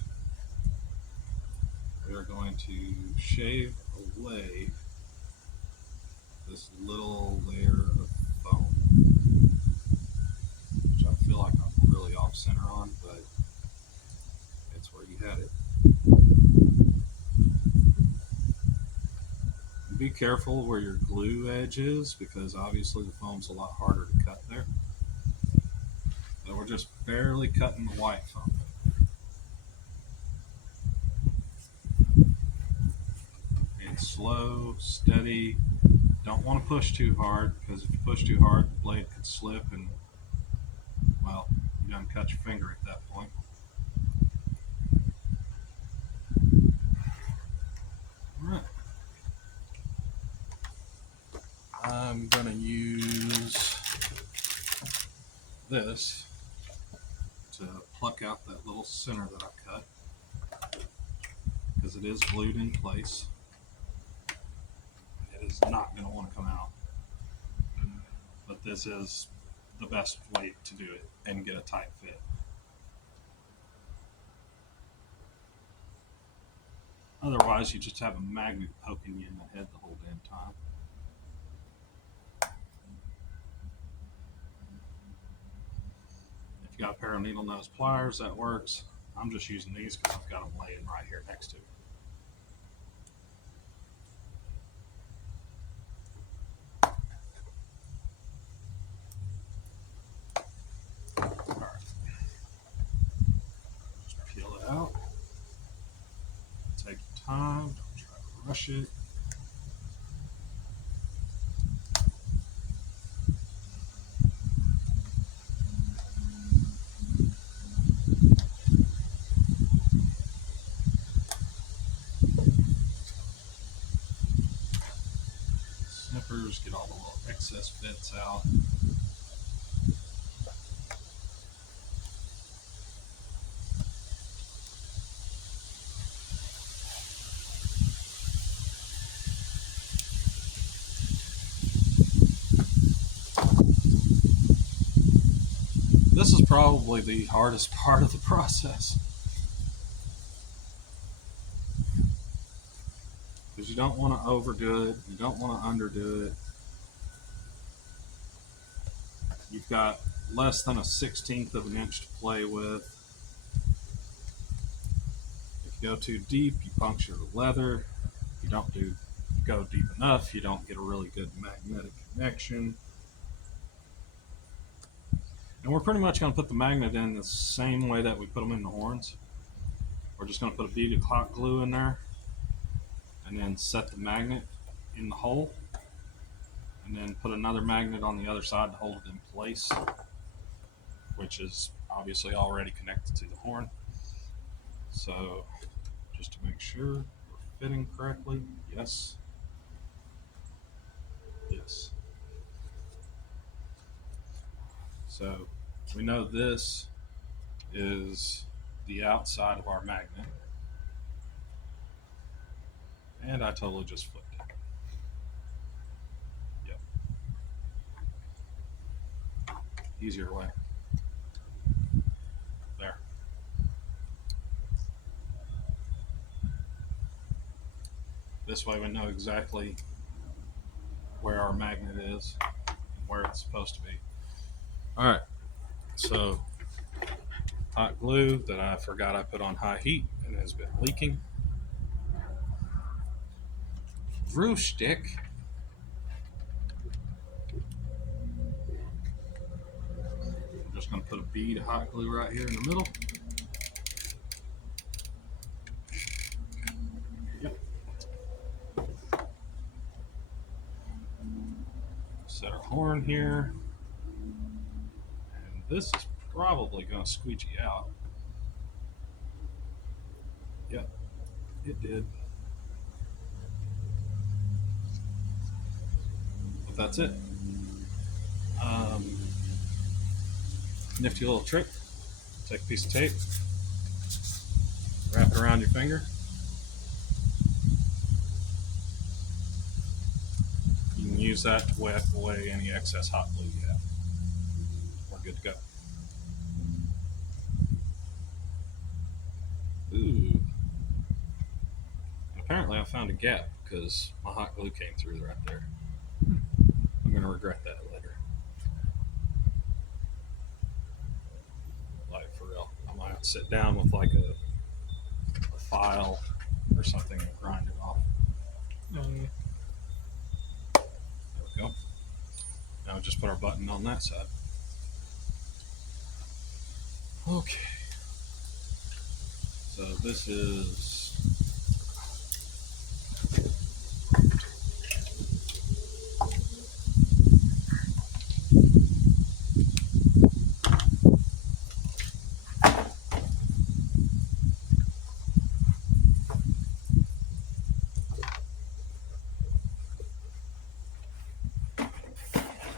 we are going to shave away this little layer of foam, which I feel like I'm really off center on, but it's where you had it. Be careful where your glue edge is because obviously the foam's a lot harder to cut there. So we're just barely cutting the white foam. And slow, steady. Don't want to push too hard because if you push too hard, the blade could slip and, well, you done cut your finger at that point. Alright. I'm going to use this to pluck out that little center that I cut because it is glued in place. It is not going to want to come out. But this is the best way to do it and get a tight fit. Otherwise, you just have a magnet poking you in the head the whole damn time. If you got a pair of needle nose pliers, that works. I'm just using these because I've got them laying right here next to me. All right. Just peel it out. Take your time. Don't try to rush it. Snippers, get all the little excess bits out. This is probably the hardest part of the process. Because you don't want to overdo it, you don't want to underdo it. You've got less than a 1/16 of an inch to play with. If you go too deep, you puncture the leather. If you don't go deep enough, you don't get a really good magnetic connection. And we're pretty much going to put the magnet in the same way that we put them in the horns. We're just going to put a bead of hot glue in there and then set the magnet in the hole, and then put another magnet on the other side to hold it in place, which is obviously already connected to the horn. So just to make sure we're fitting correctly, yes, yes. So we know this is the outside of our magnet, and I totally just flipped it. Yep, easier way. There. This way we know exactly where our magnet is and where it's supposed to be. All right, so hot glue that I forgot I put on high heat and has been leaking. Glue stick. I'm just going to put a bead of hot glue right here in the middle. Yep. Set our horn here. And this is probably going to squeegee out. Yep, it did. But that's it. Nifty little trick. Take a piece of tape, wrap it around your finger. You can use that to wipe away any excess hot glue you have. We're good to go. Ooh. Apparently I found a gap because my hot glue came through right there. I'm going to regret that later. Like, for real. I might sit down with like a file or something and grind it off. Oh, yeah. There we go. Now just put our button on that side. Okay. So this is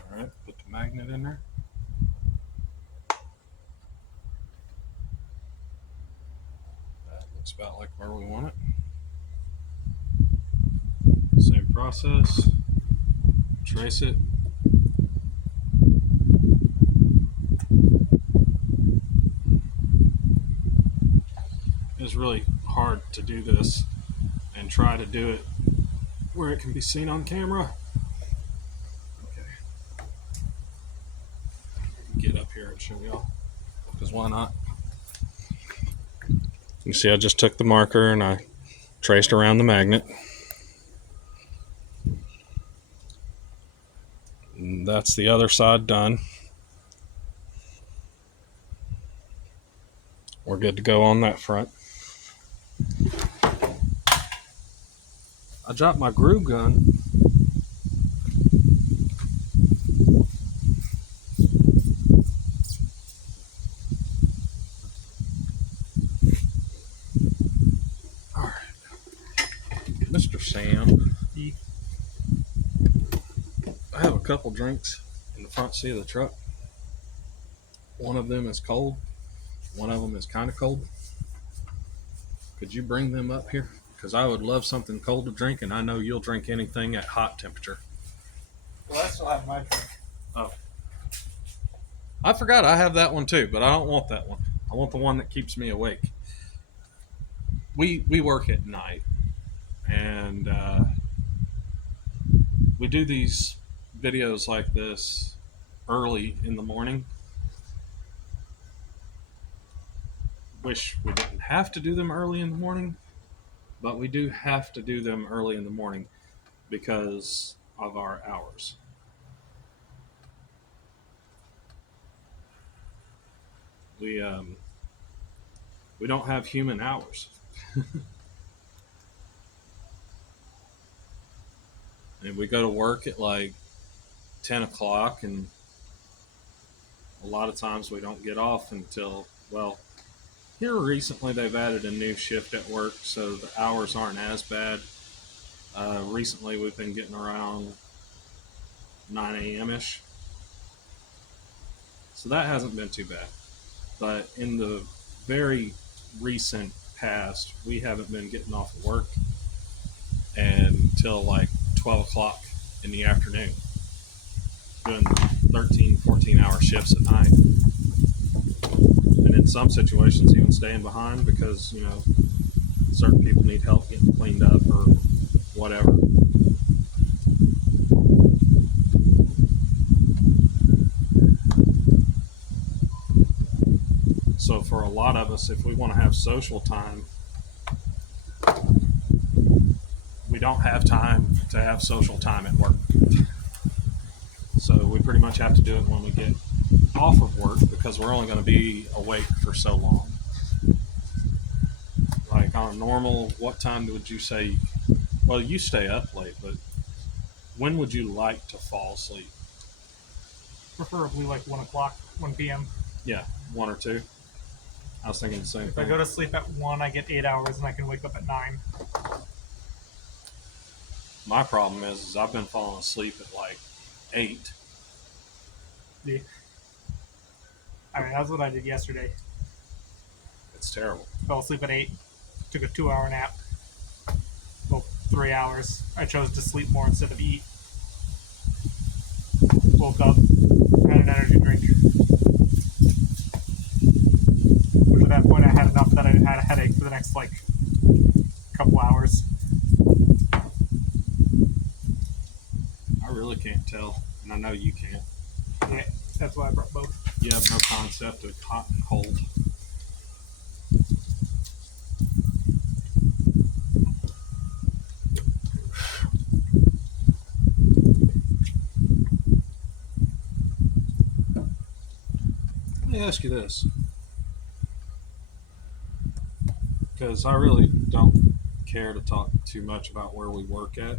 all right. Put the magnet in there. That looks about like where we want it. Same process. Trace it. It's really hard to do this and try to do it where it can be seen on camera. Okay. Get up here and show y'all. Because why not? You see, I just took the marker and I traced around the magnet. And that's the other side done. We're good to go on that front. I dropped my glue gun. All right. Mr. Sam. I have a couple drinks in the front seat of the truck. One of them is cold. One of them is kind of cold. Could you bring them up here? Because I would love something cold to drink, and I know you'll drink anything at hot temperature. Well, I still have my drink. Oh. I forgot I have that one too, but I don't want that one. I want the one that keeps me awake. We work at night, and we do these videos like this early in the morning. Wish we didn't have to do them early in the morning, but we do have to do them early in the morning because of our hours. We we don't have human hours, and we go to work at like 10 o'clock, and a lot of times we don't get off until, well, here recently they've added a new shift at work, so the hours aren't as bad. Recently we've been getting around 9 a.m. ish, so that hasn't been too bad. But in the very recent past, we haven't been getting off of work until like 12 o'clock in the afternoon, doing 13, 14-hour shifts at night. And in some situations, even staying behind because, certain people need help getting cleaned up or whatever. So for a lot of us, if we want to have social time, we don't have time to have social time at work. So we pretty much have to do it when we get off of work because we're only going to be awake for so long. Like on a normal, what time would you say? Well, you stay up late, but when would you like to fall asleep? Preferably like 1 o'clock, 1 p.m. Yeah, 1 or 2. I was thinking the same If thing. I go to sleep at 1, I get 8 hours and I can wake up at 9. My problem is I've been falling asleep at like 8. Yeah. I mean, that's what I did yesterday. It's terrible. Fell asleep at 8, took a 2-hour nap. Well, 3 hours. I chose to sleep more instead of eat. Woke up, had an energy drink. Which at that point I had enough that I had a headache for the next, couple hours. I really can't tell, and I know you can't. Yeah, that's why I brought both. You have no concept of hot and cold. Let me ask you this, because I really don't care to talk too much about where we work at,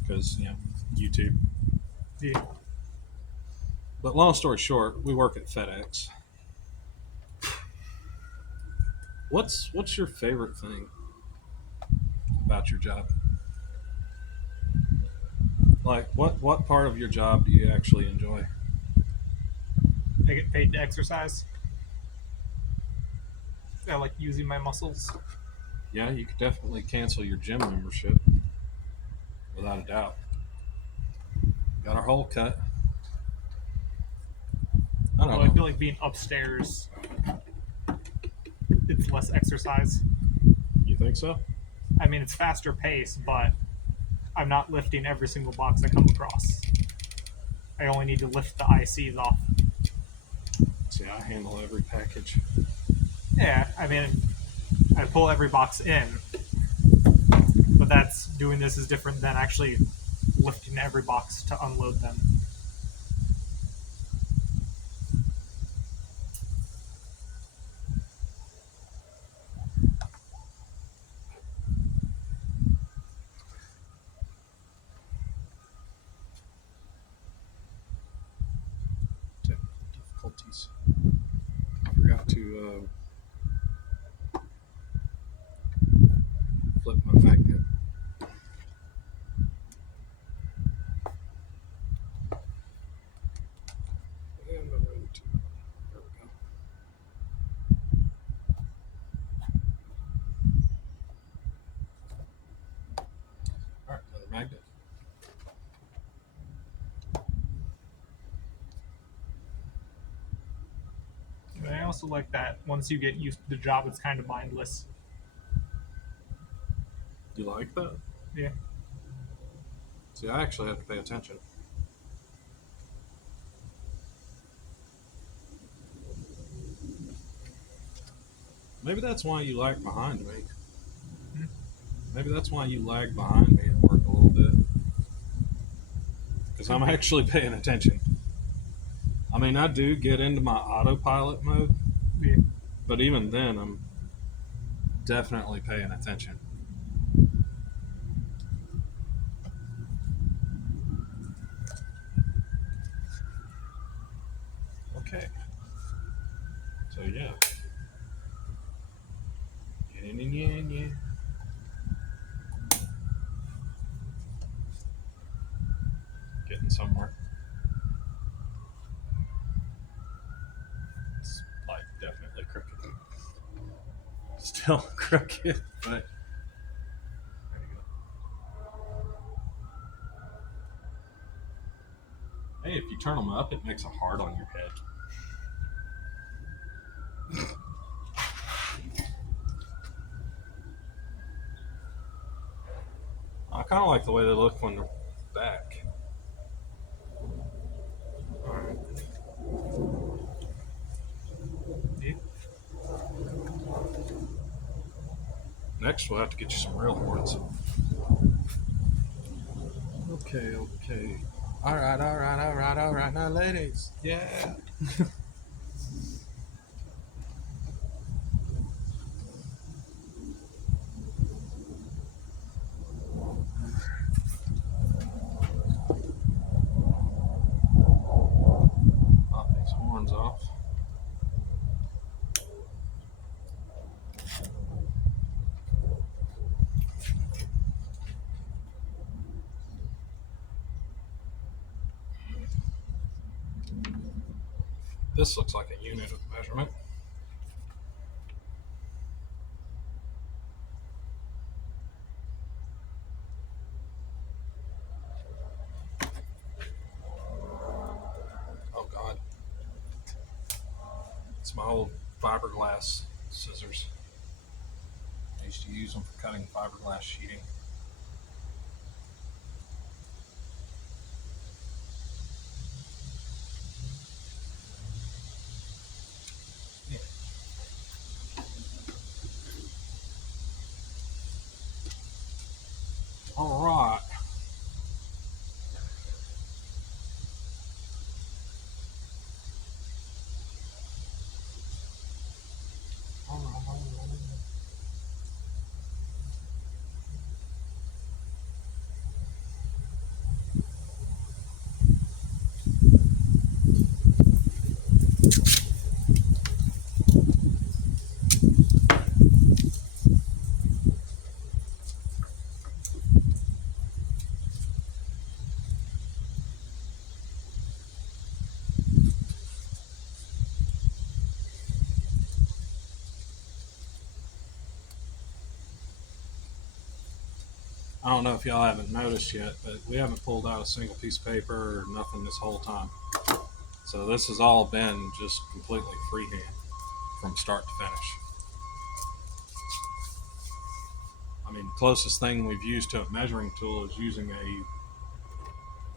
because YouTube. Yeah. But long story short, we work at FedEx. What's your favorite thing about your job? Like what part of your job do you actually enjoy? I get paid to exercise. I like using my muscles. Yeah, you could definitely cancel your gym membership without a doubt. Got our hole cut. I Well, don't I know. feel like being upstairs, it's less exercise. You think so? I mean, it's faster pace, but I'm not lifting every single box I come across. I only need to lift the ICs off. See, I handle every package. Yeah, I mean, I pull every box in, but doing this is different than actually lifting every box to unload them. Technical difficulties. I forgot to flip my magnet. And I'm ready to. There we go. All right, another magnet. But I also like that once you get used to the job, it's kind of mindless. You like that? Yeah. See, I actually have to pay attention. Maybe that's why you lag behind me. Maybe that's why you lag behind me at work a little bit. Because I'm actually paying attention. I mean, I do get into my autopilot mode, Yeah. but even then, I'm definitely paying attention. Okay. So yeah. Yeah, yeah, yeah, yeah. Getting somewhere. It's like definitely crooked. Still crooked, but there you go. Hey, if you turn them up, it makes a heart on your head. I kind of like the way they look when they're back. Alright. Yeah. Next, we'll have to get you some real horns. Okay, okay. All right, all right, all right, all right. Now, ladies. Yeah. Pop these horns off. This looks like a unit of measurement. Oh, God. It's my old fiberglass scissors. I used to use them for cutting fiberglass sheeting. Yeah. All right. All right, all right. I don't know if y'all haven't noticed yet, but we haven't pulled out a single piece of paper or nothing this whole time. So this has all been just completely freehand from start to finish. I mean, the closest thing we've used to a measuring tool is using a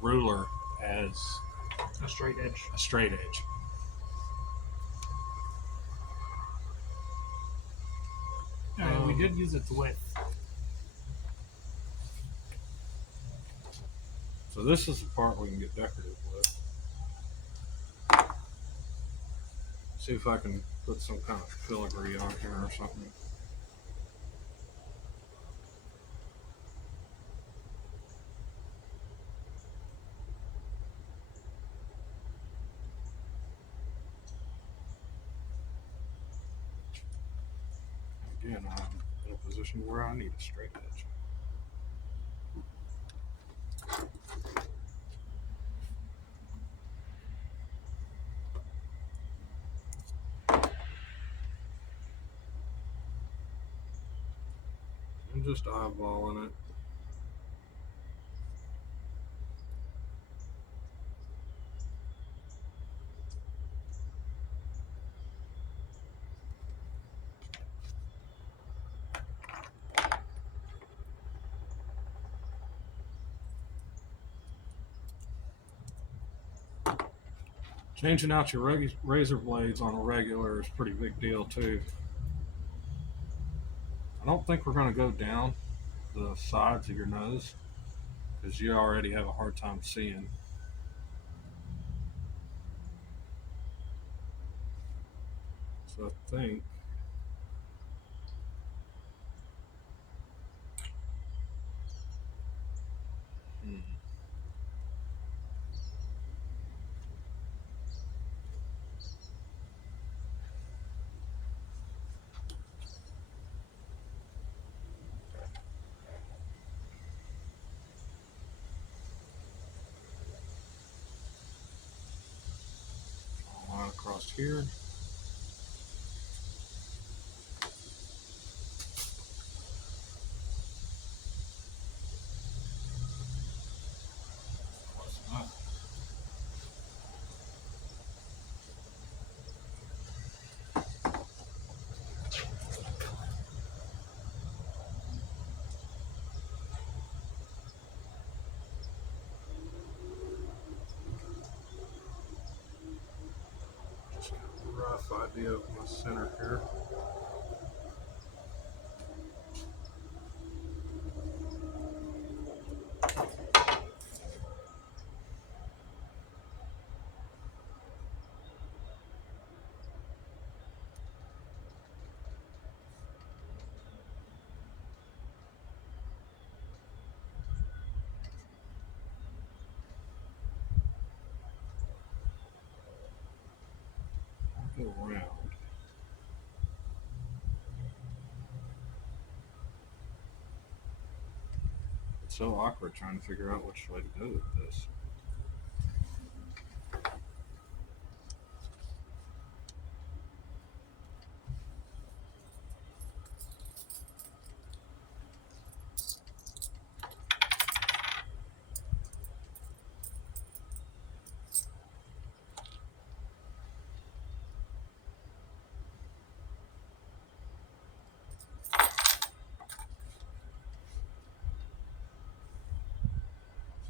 ruler as A straight edge. a straight edge. Yeah, we did use its width. So this is the part we can get decorative with. See if I can put some kind of filigree on here or something. Again, I'm in a position where I need a straight edge. I'm just eyeballing it. Changing out your razor blades on a regular is a pretty big deal too. I don't think we're going to go down the sides of your nose because you already have a hard time seeing. So I think hmm, line across here. Just got a rough idea of my center here. Go around. It's so awkward trying to figure out which way to go with this.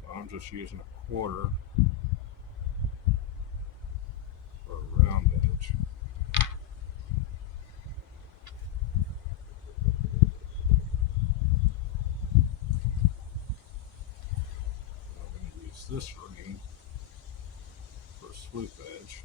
So I'm just using a quarter for a round edge. I'm going to use this ring for a swoop edge.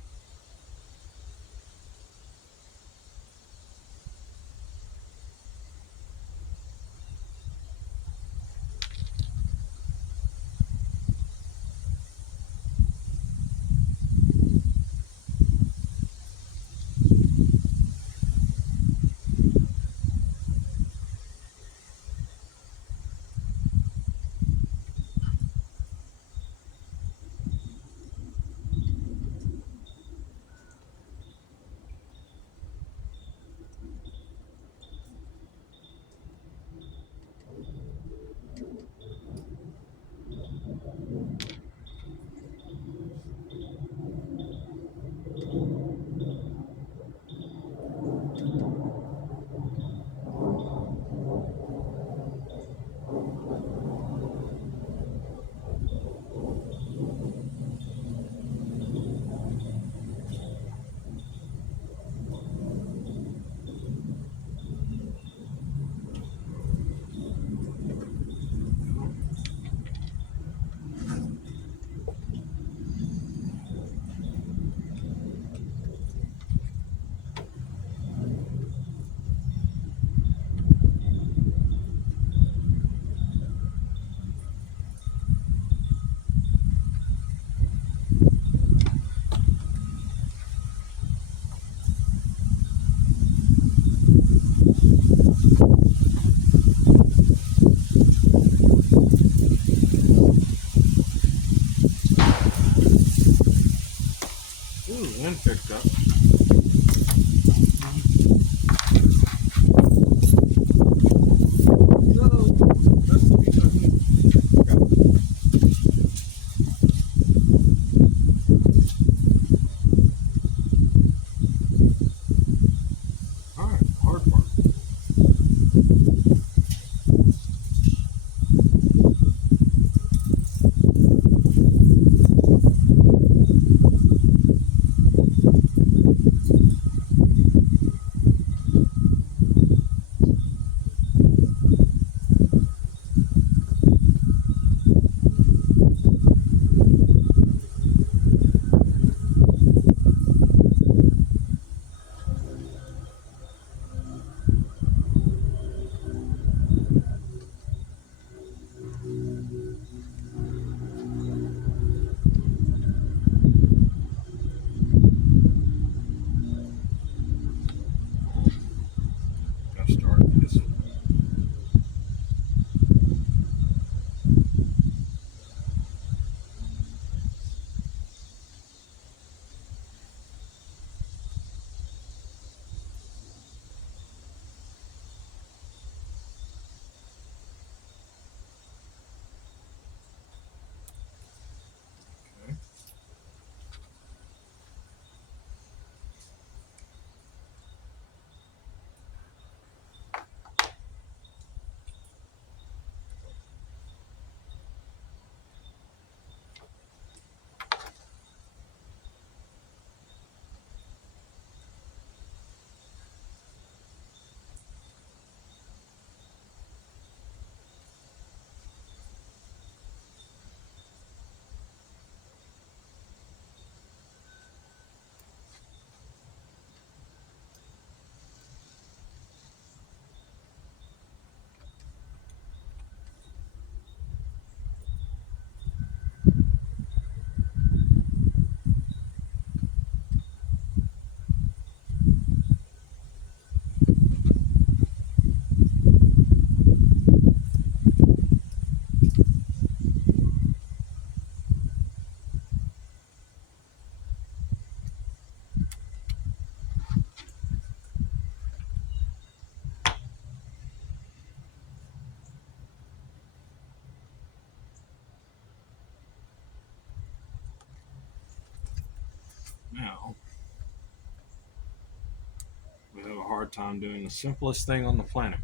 hard time doing the simplest thing on the planet,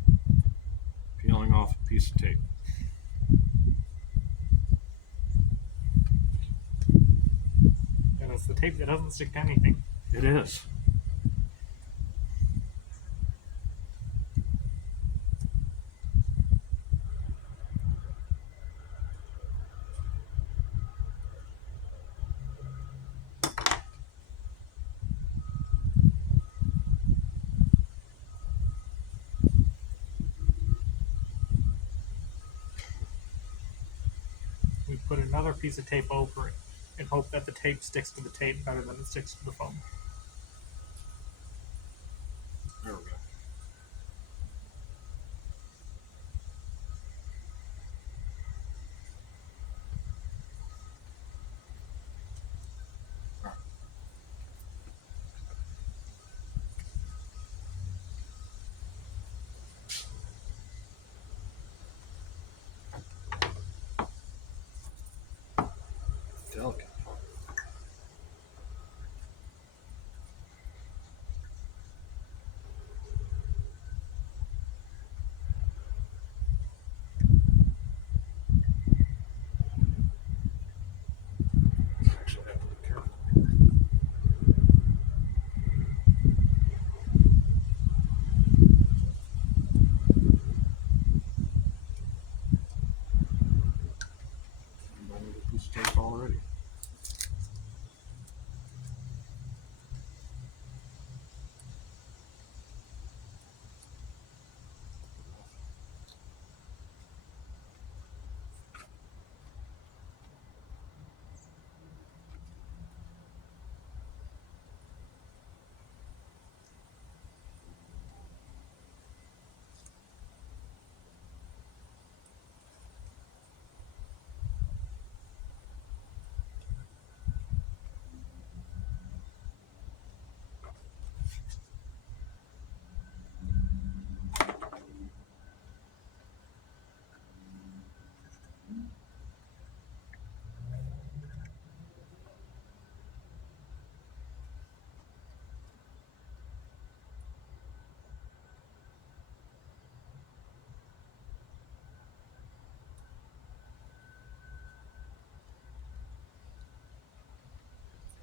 peeling off a piece of tape. And it's the tape that doesn't stick to anything. It is. We put another piece of tape over it and hope that the tape sticks to the tape better than it sticks to the foam. There we go. Delicate. Actually, I have to be careful. Anybody with a piece of tape already?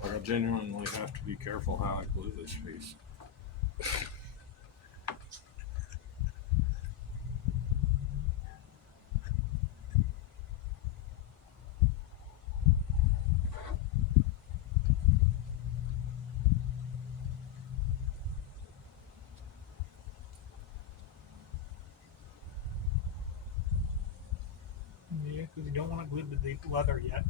Like I genuinely have to be careful how I glue this piece. Yeah, because you don't want to glue the leather yet.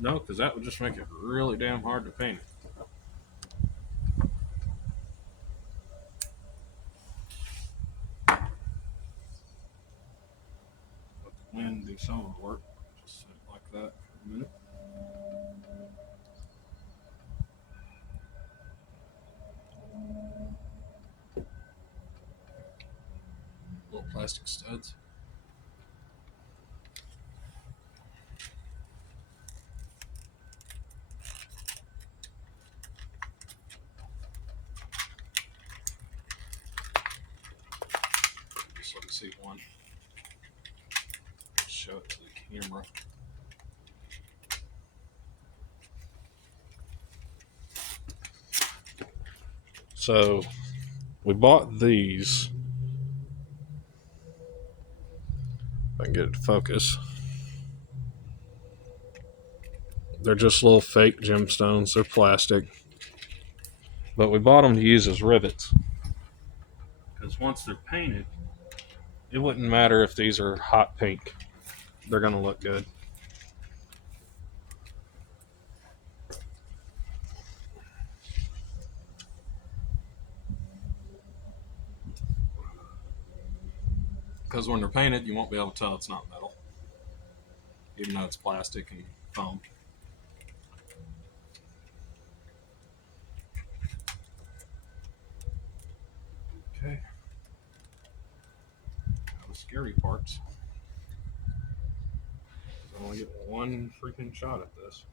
No, because that would just make it really damn hard to paint it. Let the wind do some of the work. Just sit it like that for a minute. Little plastic studs. Just let me see one. Show it to the camera. So we bought these. If I can get it to focus. They're just little fake gemstones. They're plastic. But we bought them to use as rivets. Because once they're painted, it wouldn't matter if these are hot pink. They're going to look good. Because when they're painted, you won't be able to tell it's not metal. Even though it's plastic and foam. Okay. Now the scary parts. I only get one freaking shot at this.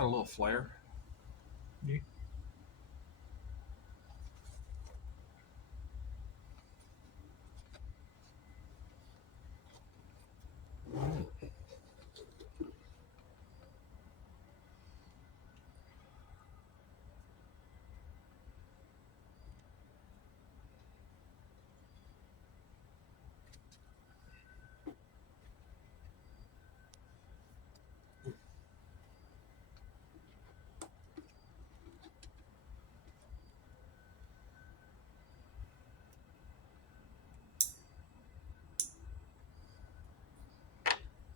Got a little flare. Yeah.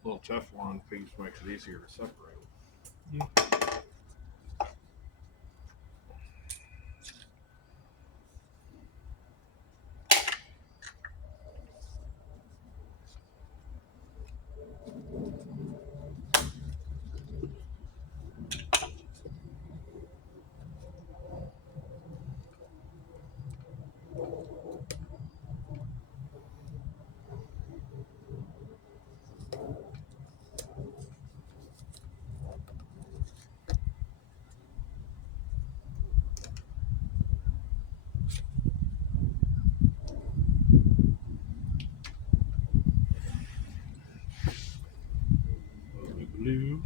Little Teflon piece makes it easier to separate. Yeah. Blue.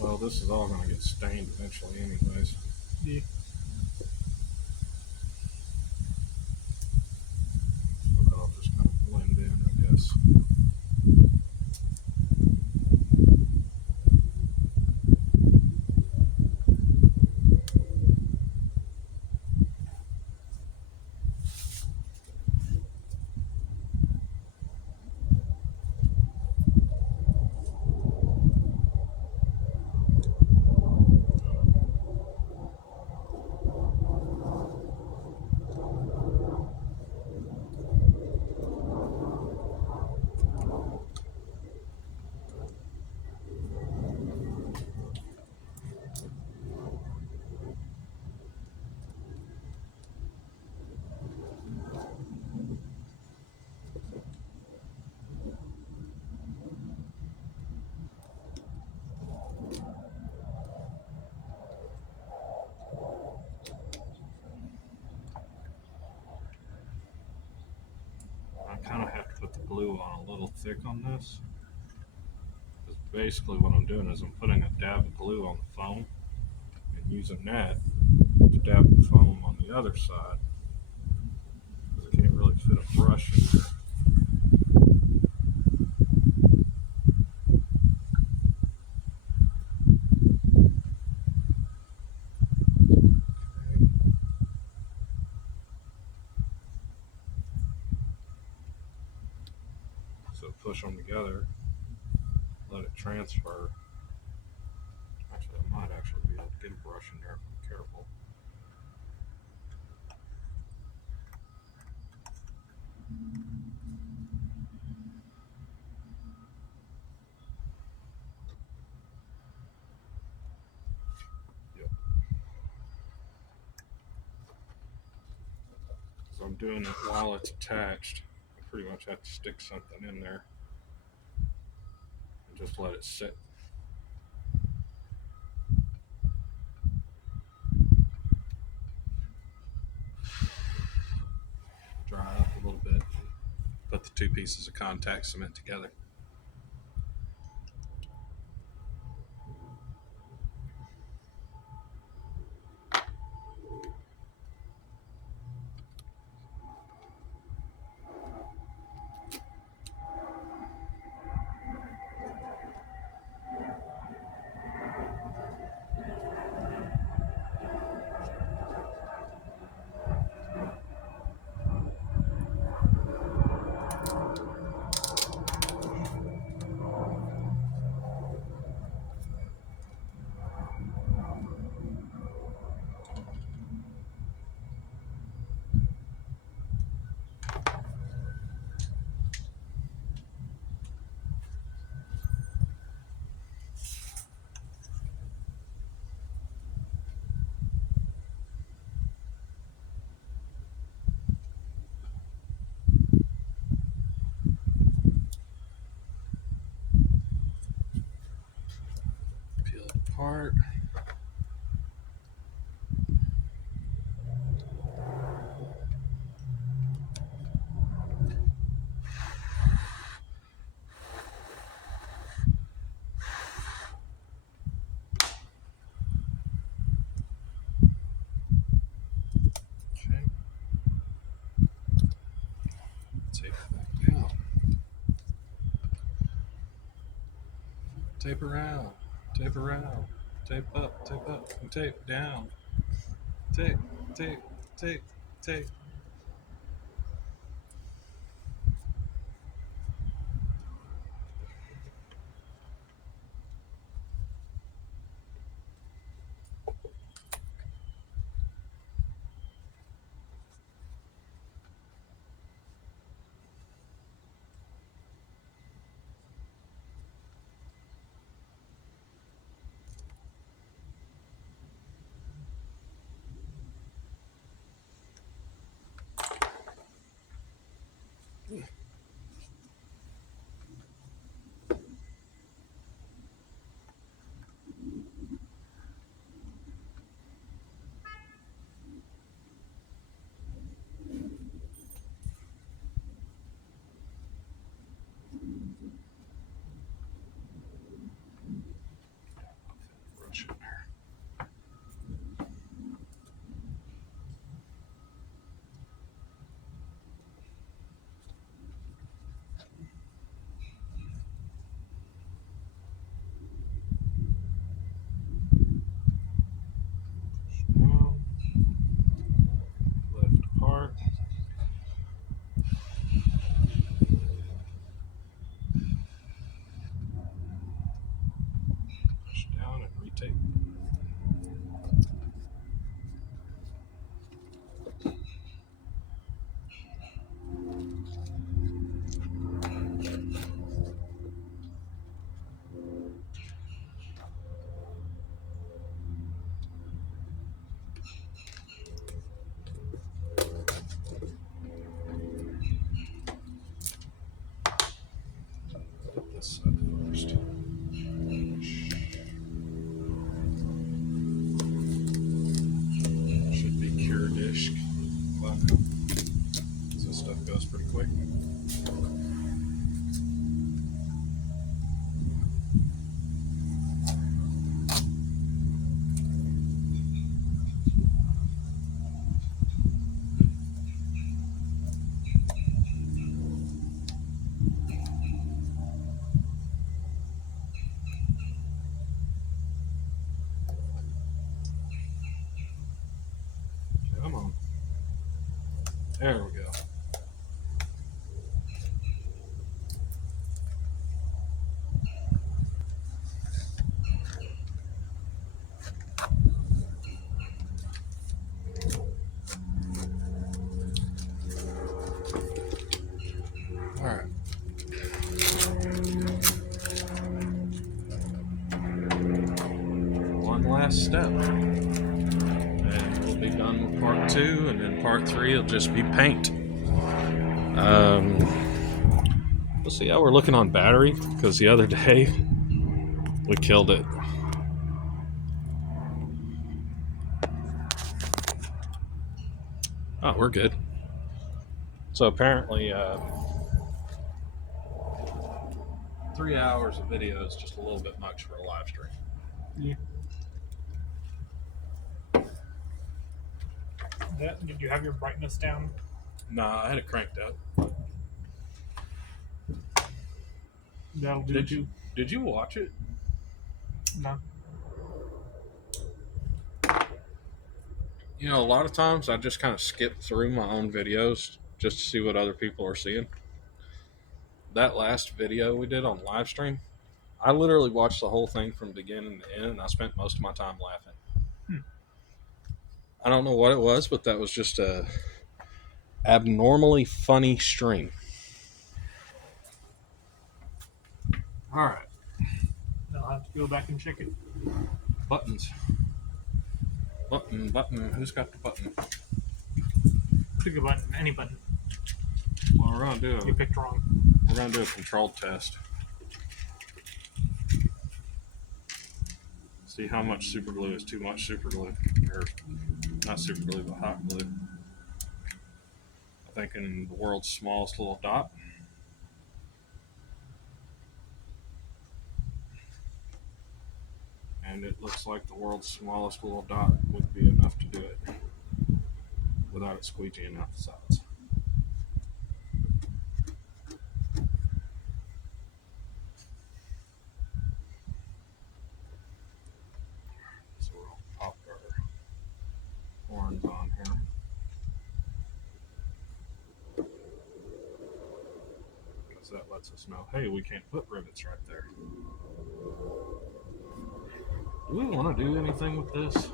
Well, this is all going to get stained eventually, anyways. Yeah. So that'll just kind of blend in, I guess. I kind of have to put the glue on a little thick on this. Because basically what I'm doing is I'm putting a dab of glue on the foam and using that to dab the foam on the other side. Because I can't really fit a brush in there. So push them together, let it transfer. Actually, I might actually be able to get a brush in there if I'm careful. Yep. So I'm doing it while it's attached. I pretty much have to stick something in there and just let it sit. Dry up a little bit. Put the two pieces of contact cement together. part. Okay. Tape back down. Tape around. Tape around. Tape up, and tape down. Tape, tape, tape, tape. Brush in there. Down. Left part. Push down and retape. This side first. Should be cured-ish by now. This stuff goes pretty quick. Come on. There we go. All right. One last step. And we'll be done with part 2, and then part 3 will just be paint. Let's see how we're looking on battery, because the other day we killed it. Oh, we're good. So apparently 3 hours of video is just a little bit much for a live stream. Yeah. Did you have your brightness down? Nah, I had it cranked up. That'll do Did too. you? Did you watch it? No. You know, a lot of times I just kind of skip through my own videos just to see what other people are seeing. That last video we did on live stream, I literally watched the whole thing from beginning to end, and I spent most of my time laughing. I don't know what it was, but that was just a abnormally funny stream. All right, I'll have to go back and check it. buttons. Button. Who's got the button? Pick a button, any button. Well, we're gonna do You picked wrong. a controlled test. See how much super glue is too much super glue, or not super glue, but hot glue. I think in the world's smallest little dot. And it looks like the world's smallest little dot would be enough to do it without it squeegeeing out the sides. So we'll pop our horns on here. Because that lets us know, hey, we can't put rivets right there. Do we want to do anything with this?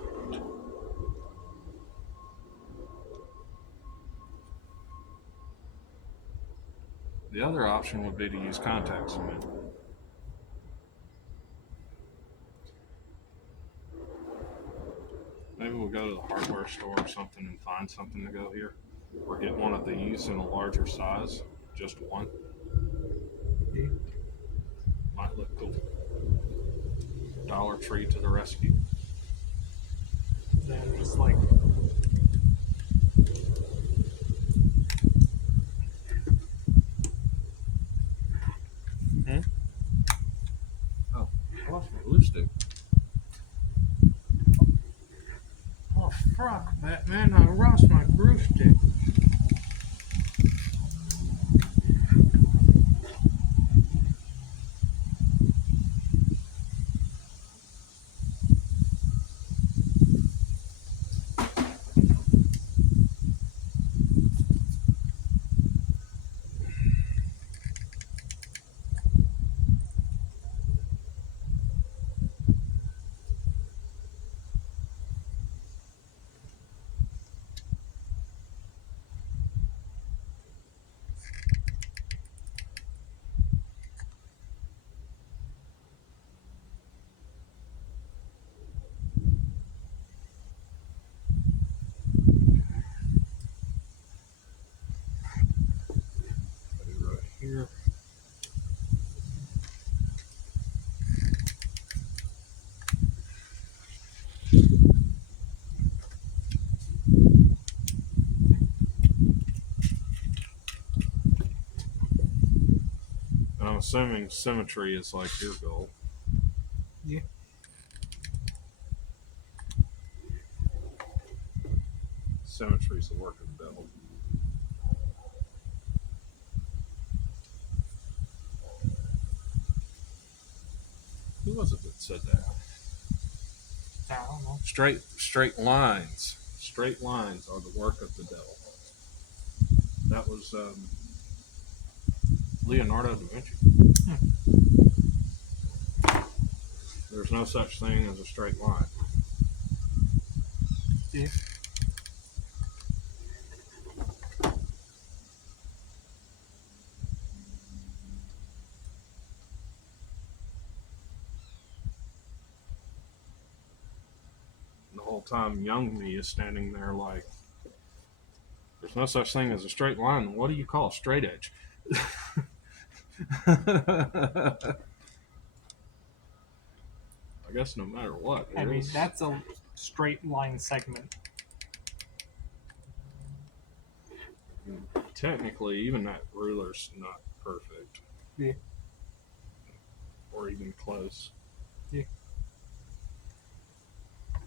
The other option would be to use contact cement. Maybe we'll go to the hardware store or something and find something to go here. Or get one of these in a larger size. Just one. Yeah. Might look cool. Dollar Tree to the rescue. Then just like Oh, I lost my glue stick. Oh, fuck, Batman, I lost my glue stick. Right here. And I'm assuming symmetry is like your goal. yeah. Symmetry is the work of the devil. Who was it that said that? I don't know. Straight lines. Straight lines are the work of the devil. That was Leonardo da Vinci. There's no such thing as a straight line. Yeah. The whole time, young me is standing there like, there's no such thing as a straight line. What do you call a straight edge? I guess no matter what. I mean, that's a straight line segment. Technically, even that ruler's not perfect. Yeah. Or even close. Yeah.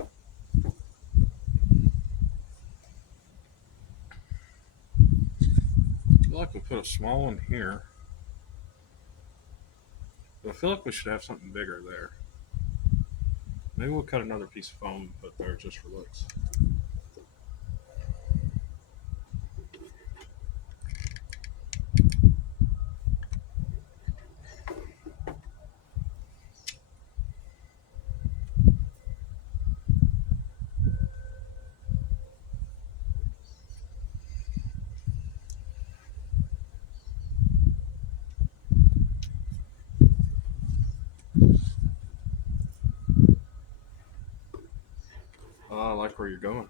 I feel like we put a small one here. But I feel like we should have something bigger there. Maybe we'll cut another piece of foam and put there just for looks. Oh, I like where you're going.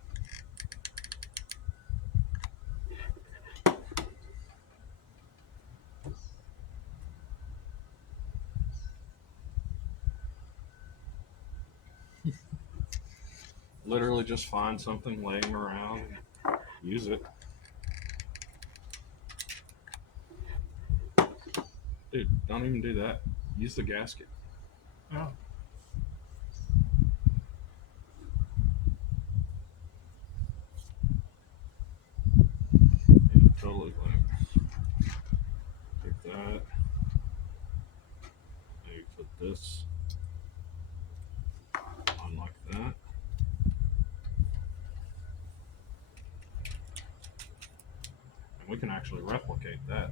literally just find something laying around and use it. Dude, don't even do that. Use the gasket. Oh. You totally take that. Maybe put this on like that. And we can actually replicate that.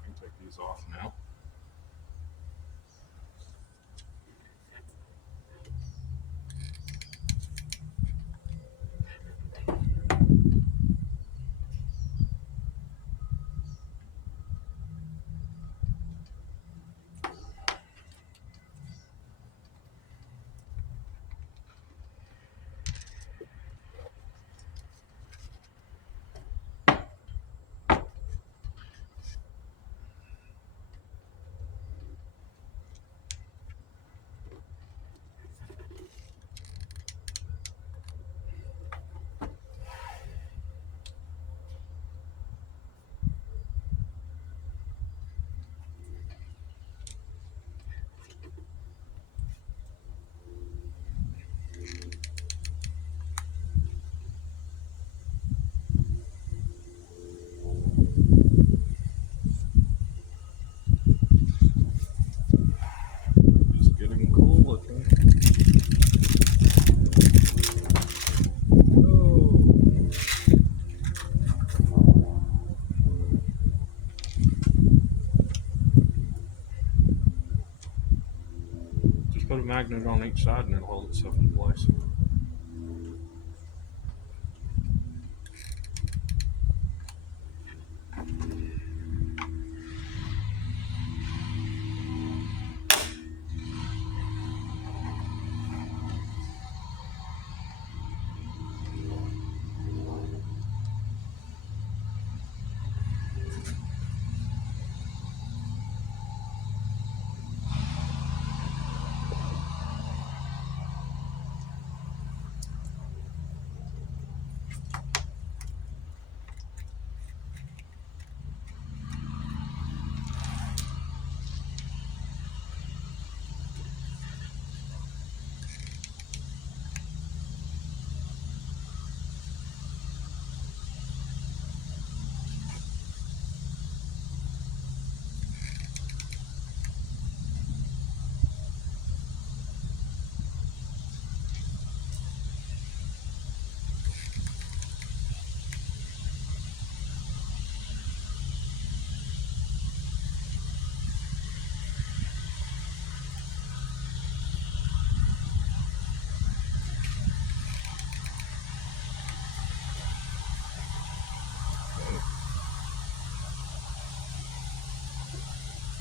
I can take these off now. Just getting cool looking. Oh. Just put a magnet on each side and it'll hold itself in place.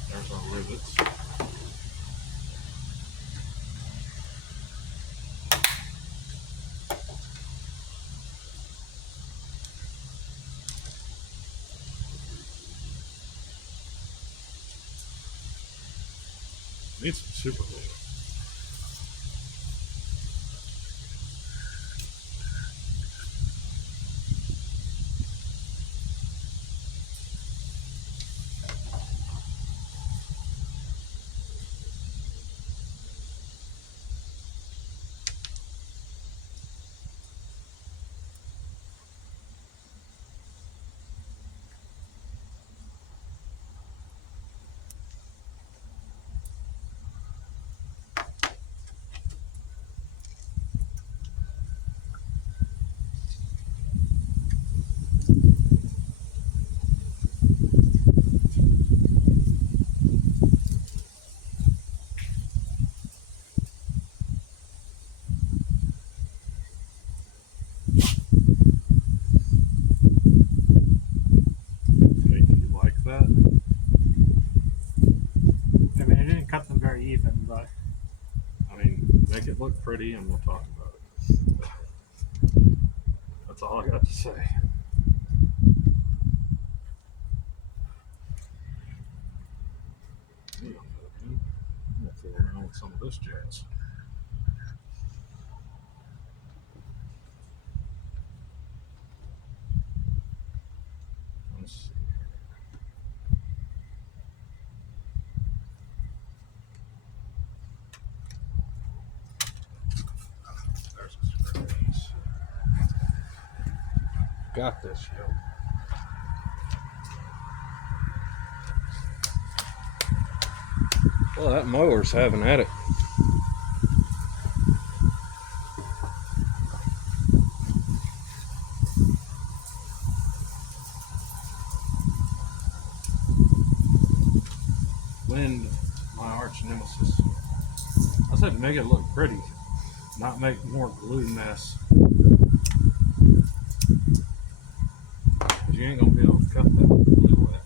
There's our rivets. Needs some super glue. Make it look pretty, and we'll talk about it. That's all I got to say. We'll fool around with some of this jazz. Let's see. There's a square piece. Got this, yo. Well, that mower's having at it. Wind, my arch nemesis. I said make it look pretty, not make more glue mess. Because you ain't going to be able to cut that glue wet.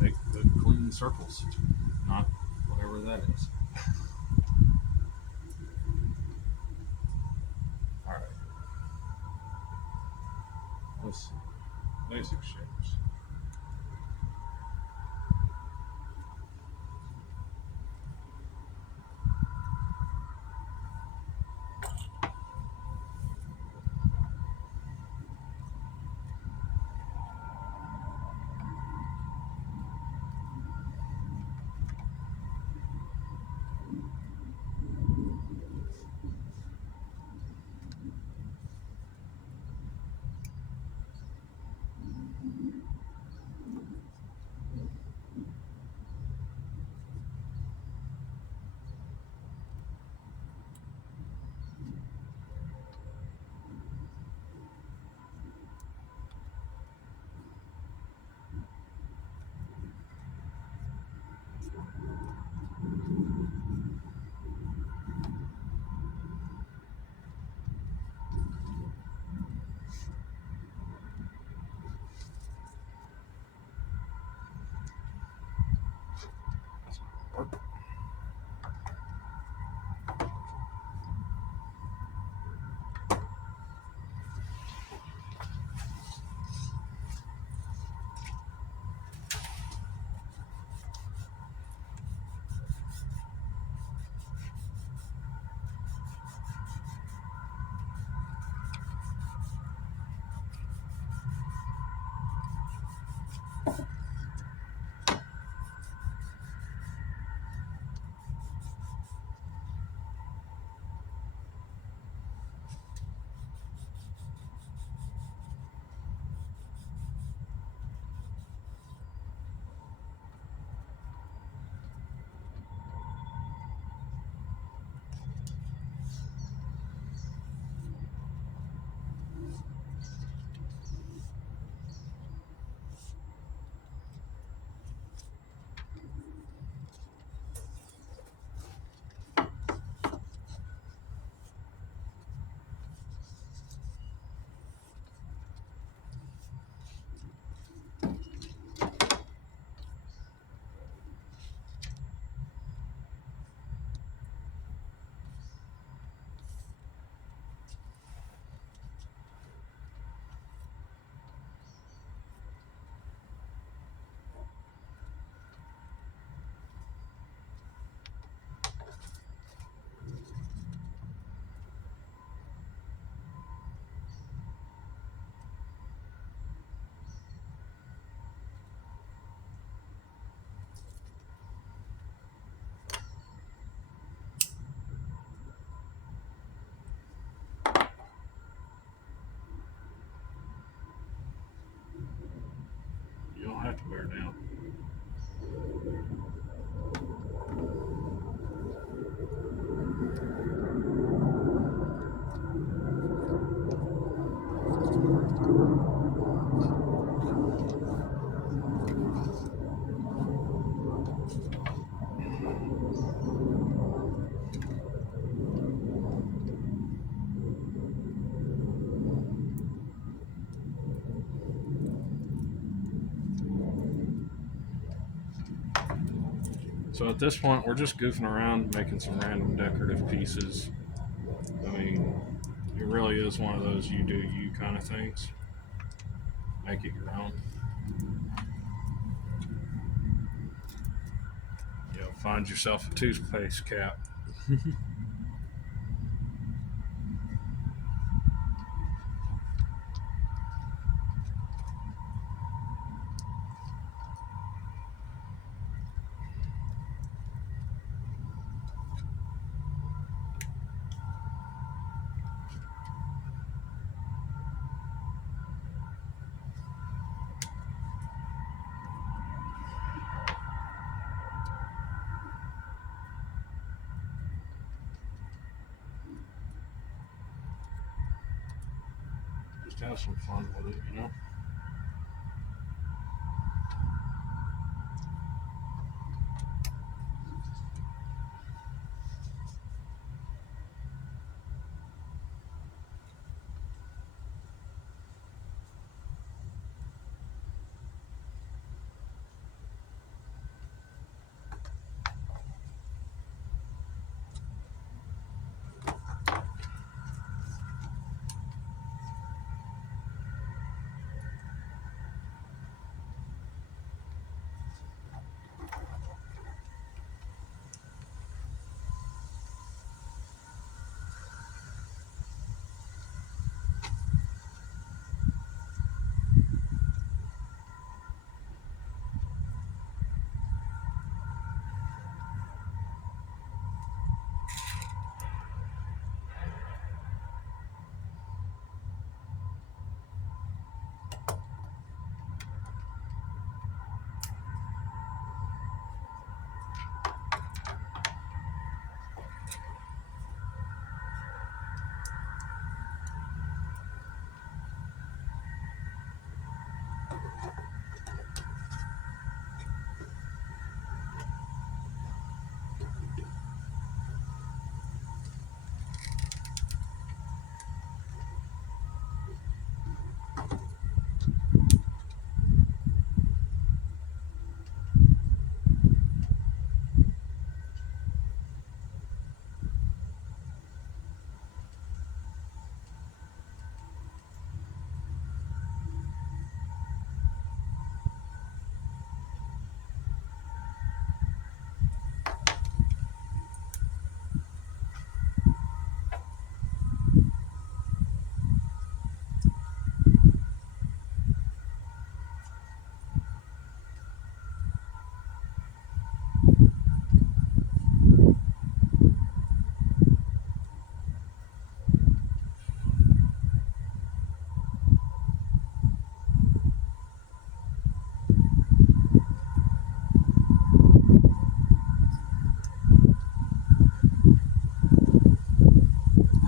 Make good clean circles, not whatever that is. Alright. Let's see. Basic shapes. That's not work. You don't have to wear it down. So at this point, we're just goofing around, making some random decorative pieces. I mean, it really is one of those you do you kind of things. Make it your own. Find yourself a toothpaste cap. Just have some fun with it, you know?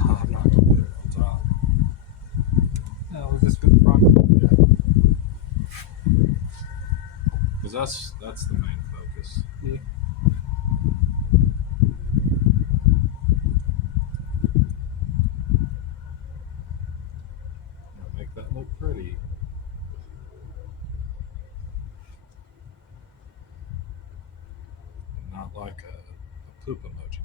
I'm not going to put it on top. No, we'll just put the front. Because that's the main focus. Yeah. Make that look pretty. And not like a poop emoji.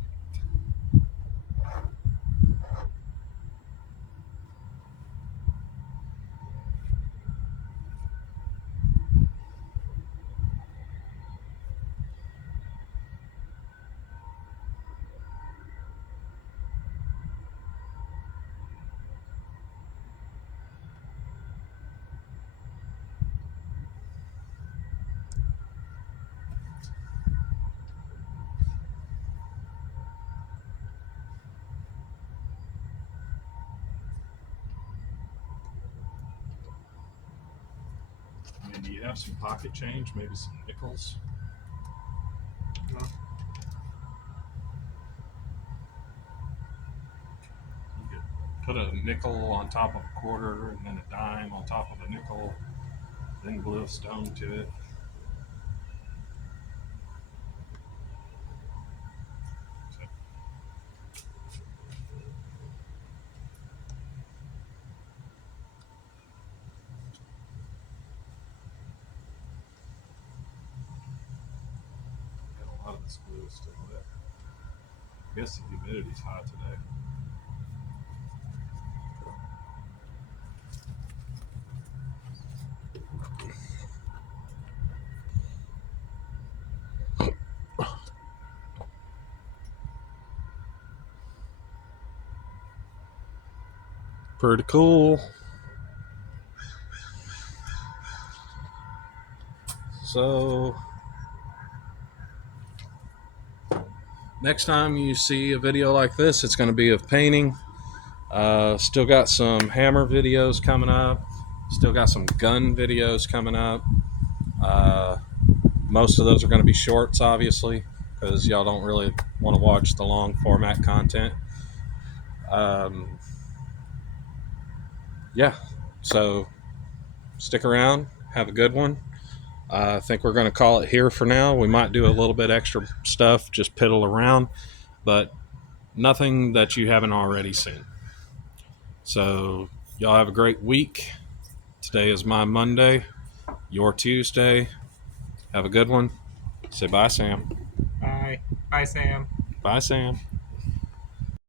And do you have some pocket change? Maybe some nickels? No. You could put a nickel on top of a quarter and then a dime on top of a nickel, then glue a stone to it. So, got a lot of this glue is still wet. I guess the humidity's high today. Pretty cool. So next time you see a video like this, it's going to be of painting. Still got some hammer videos coming up. Still got some gun videos coming up. Most of those are going to be shorts, obviously, because y'all don't really want to watch the long format content. Yeah, so stick around. Have a good one. I think we're going to call it here for now. We might do a little bit extra stuff, just piddle around, but nothing that you haven't already seen. So, y'all have a great week. Today is my Monday, your Tuesday. Have a good one. Say bye, Sam. Bye. Bye, Sam. Bye, Sam.